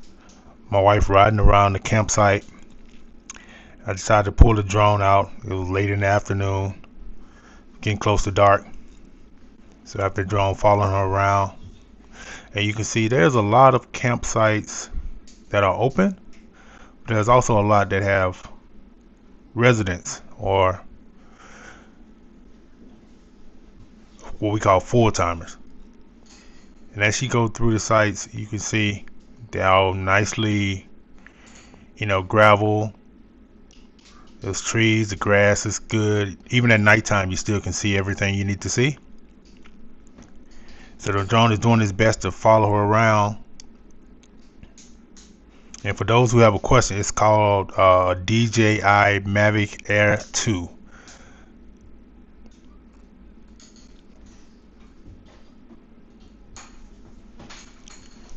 my wife riding around the campsite. I decided to pull the drone out. It was late in the afternoon, getting close to dark. So I have the drone following her around. And you can see there's a lot of campsites that are open. But there's also a lot that have residents, or what we call full-timers. And as she goes through the sites, you can see They're all nicely, gravel. There's trees, the grass is good. Even at nighttime, you still can see everything you need to see. So the drone is doing its best to follow her around. And for those who have a question, it's called DJI Mavic Air 2.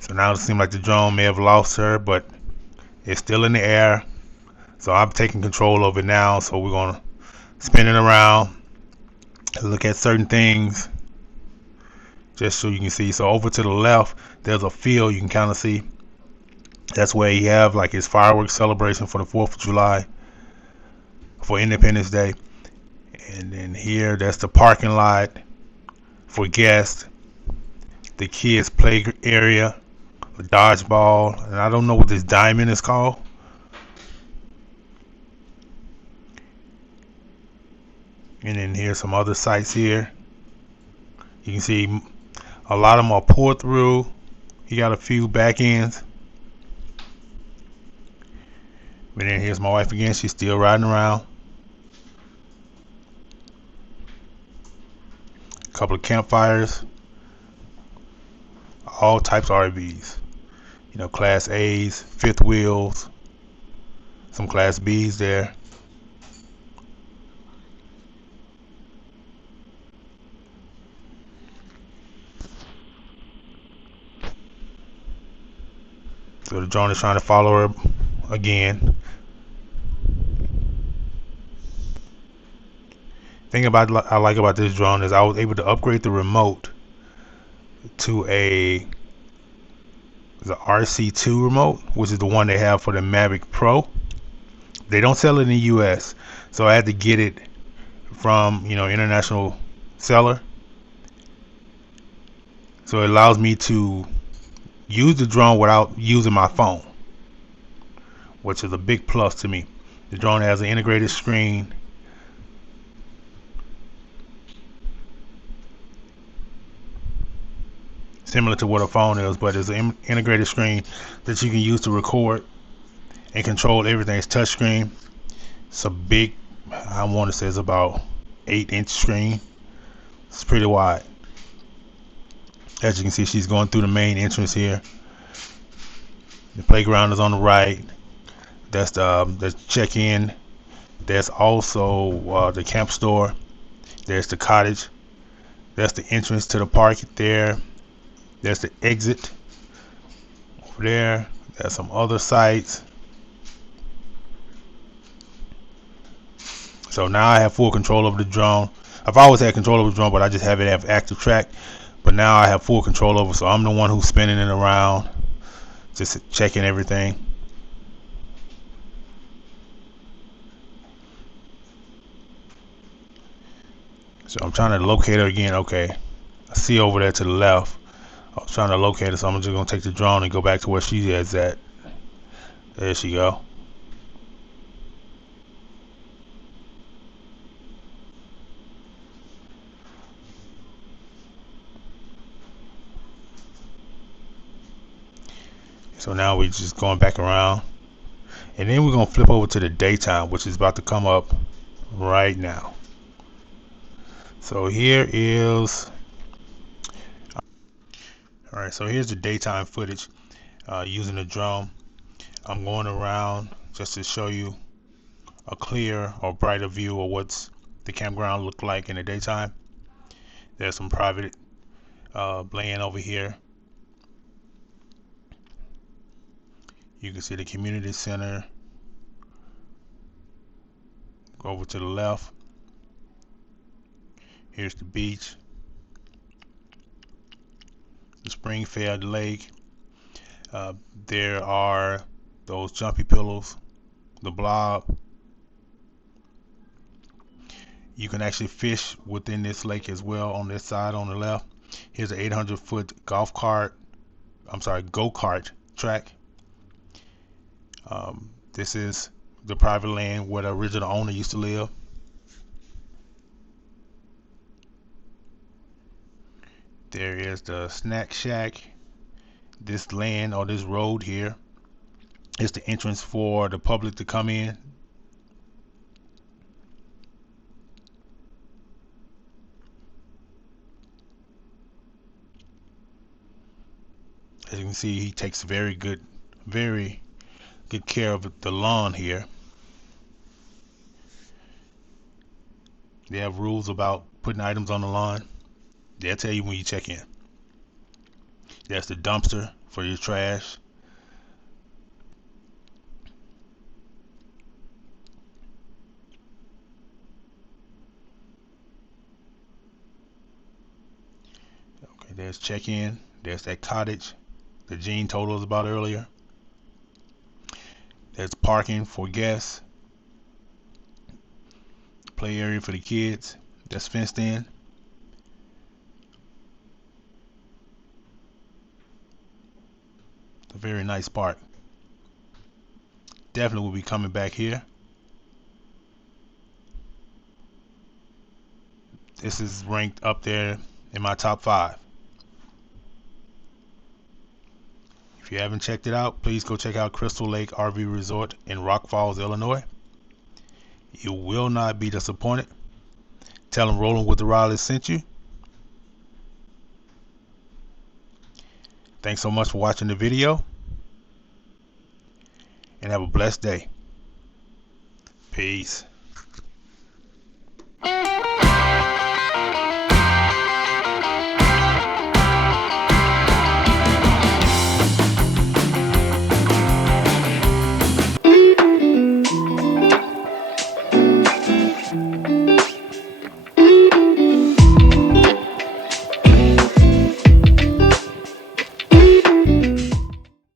So now it seems like the drone may have lost her, but it's still in the air. So I'm taking control of it now. So we're going to spin it around, look at certain things, just so you can see. So over to the left, there's a field you can kind of see. That's where you have like his fireworks celebration for the 4th of July, for Independence Day. And then here, that's the parking lot for guests, the kids' play area, the dodgeball, and I don't know what this diamond is called. And then here's some other sites here. You can see a lot of them are poured through. You got a few back ends. And then here's my wife again. She's still riding around. A couple of campfires. All types of RVs. Class A's, fifth wheels, some Class B's there. So the drone is trying to follow her again. Thing I like about this drone is I was able to upgrade the remote to the RC2 remote, which is the one they have for the Mavic Pro. They don't sell it in the US, so I had to get it from international seller. So it allows me to use the drone without using my phone, which is a big plus to me. The drone has an integrated screen. Similar to what a phone is, but it's an integrated screen that you can use to record and control everything. It's touchscreen. It's a big, I want to say it's about 8-inch screen. It's pretty wide. As you can see, she's going through the main entrance here. The playground is on the right. That's the check-in. There's also the camp store. There's the cottage. That's the entrance to the park there. There's the exit over there. There's some other sites. So now I have full control over the drone. I've always had control over the drone, but I just haven't have active track. But now I have full control over it, so I'm the one who's spinning it around, just checking everything. So I'm trying to locate her again. Okay, I see over there to the left. I was trying to locate her, so I'm just going to take the drone and go back to where she is at. There she go. So now we're just going back around. And then we're going to flip over to the daytime, which is about to come up right now. So here is... Alright, so here's the daytime footage using the drone. I'm going around just to show you a clear or brighter view of what's the campground look like in the daytime. There's some private land over here. You can see the community center. Go over to the left. Here's the beach. The Spring-fed lake. There are those jumpy pillows, the blob. You can actually fish within this lake as well on this side on the left. Here's an 800-foot go-kart track. This is the private land where the original owner used to live. There is the snack shack This land or this road here is the entrance for the public to come in. As you can see, he takes very good care of the lawn here. They have rules about putting items on the lawn. They'll tell you when you check in. That's the dumpster for your trash. Okay, there's check-in. There's that cottage that Gene told us about earlier. There's parking for guests. Play area for the kids. That's fenced in. It's a very nice park. Definitely will be coming back here. This is ranked up there in my top 5. If you haven't checked it out, please go check out Crystal Lake RV Resort in Rock Falls, Illinois. You will not be disappointed. Tell them Rolling with the Rileys sent you. Thanks so much for watching the video, and have a blessed day. Peace.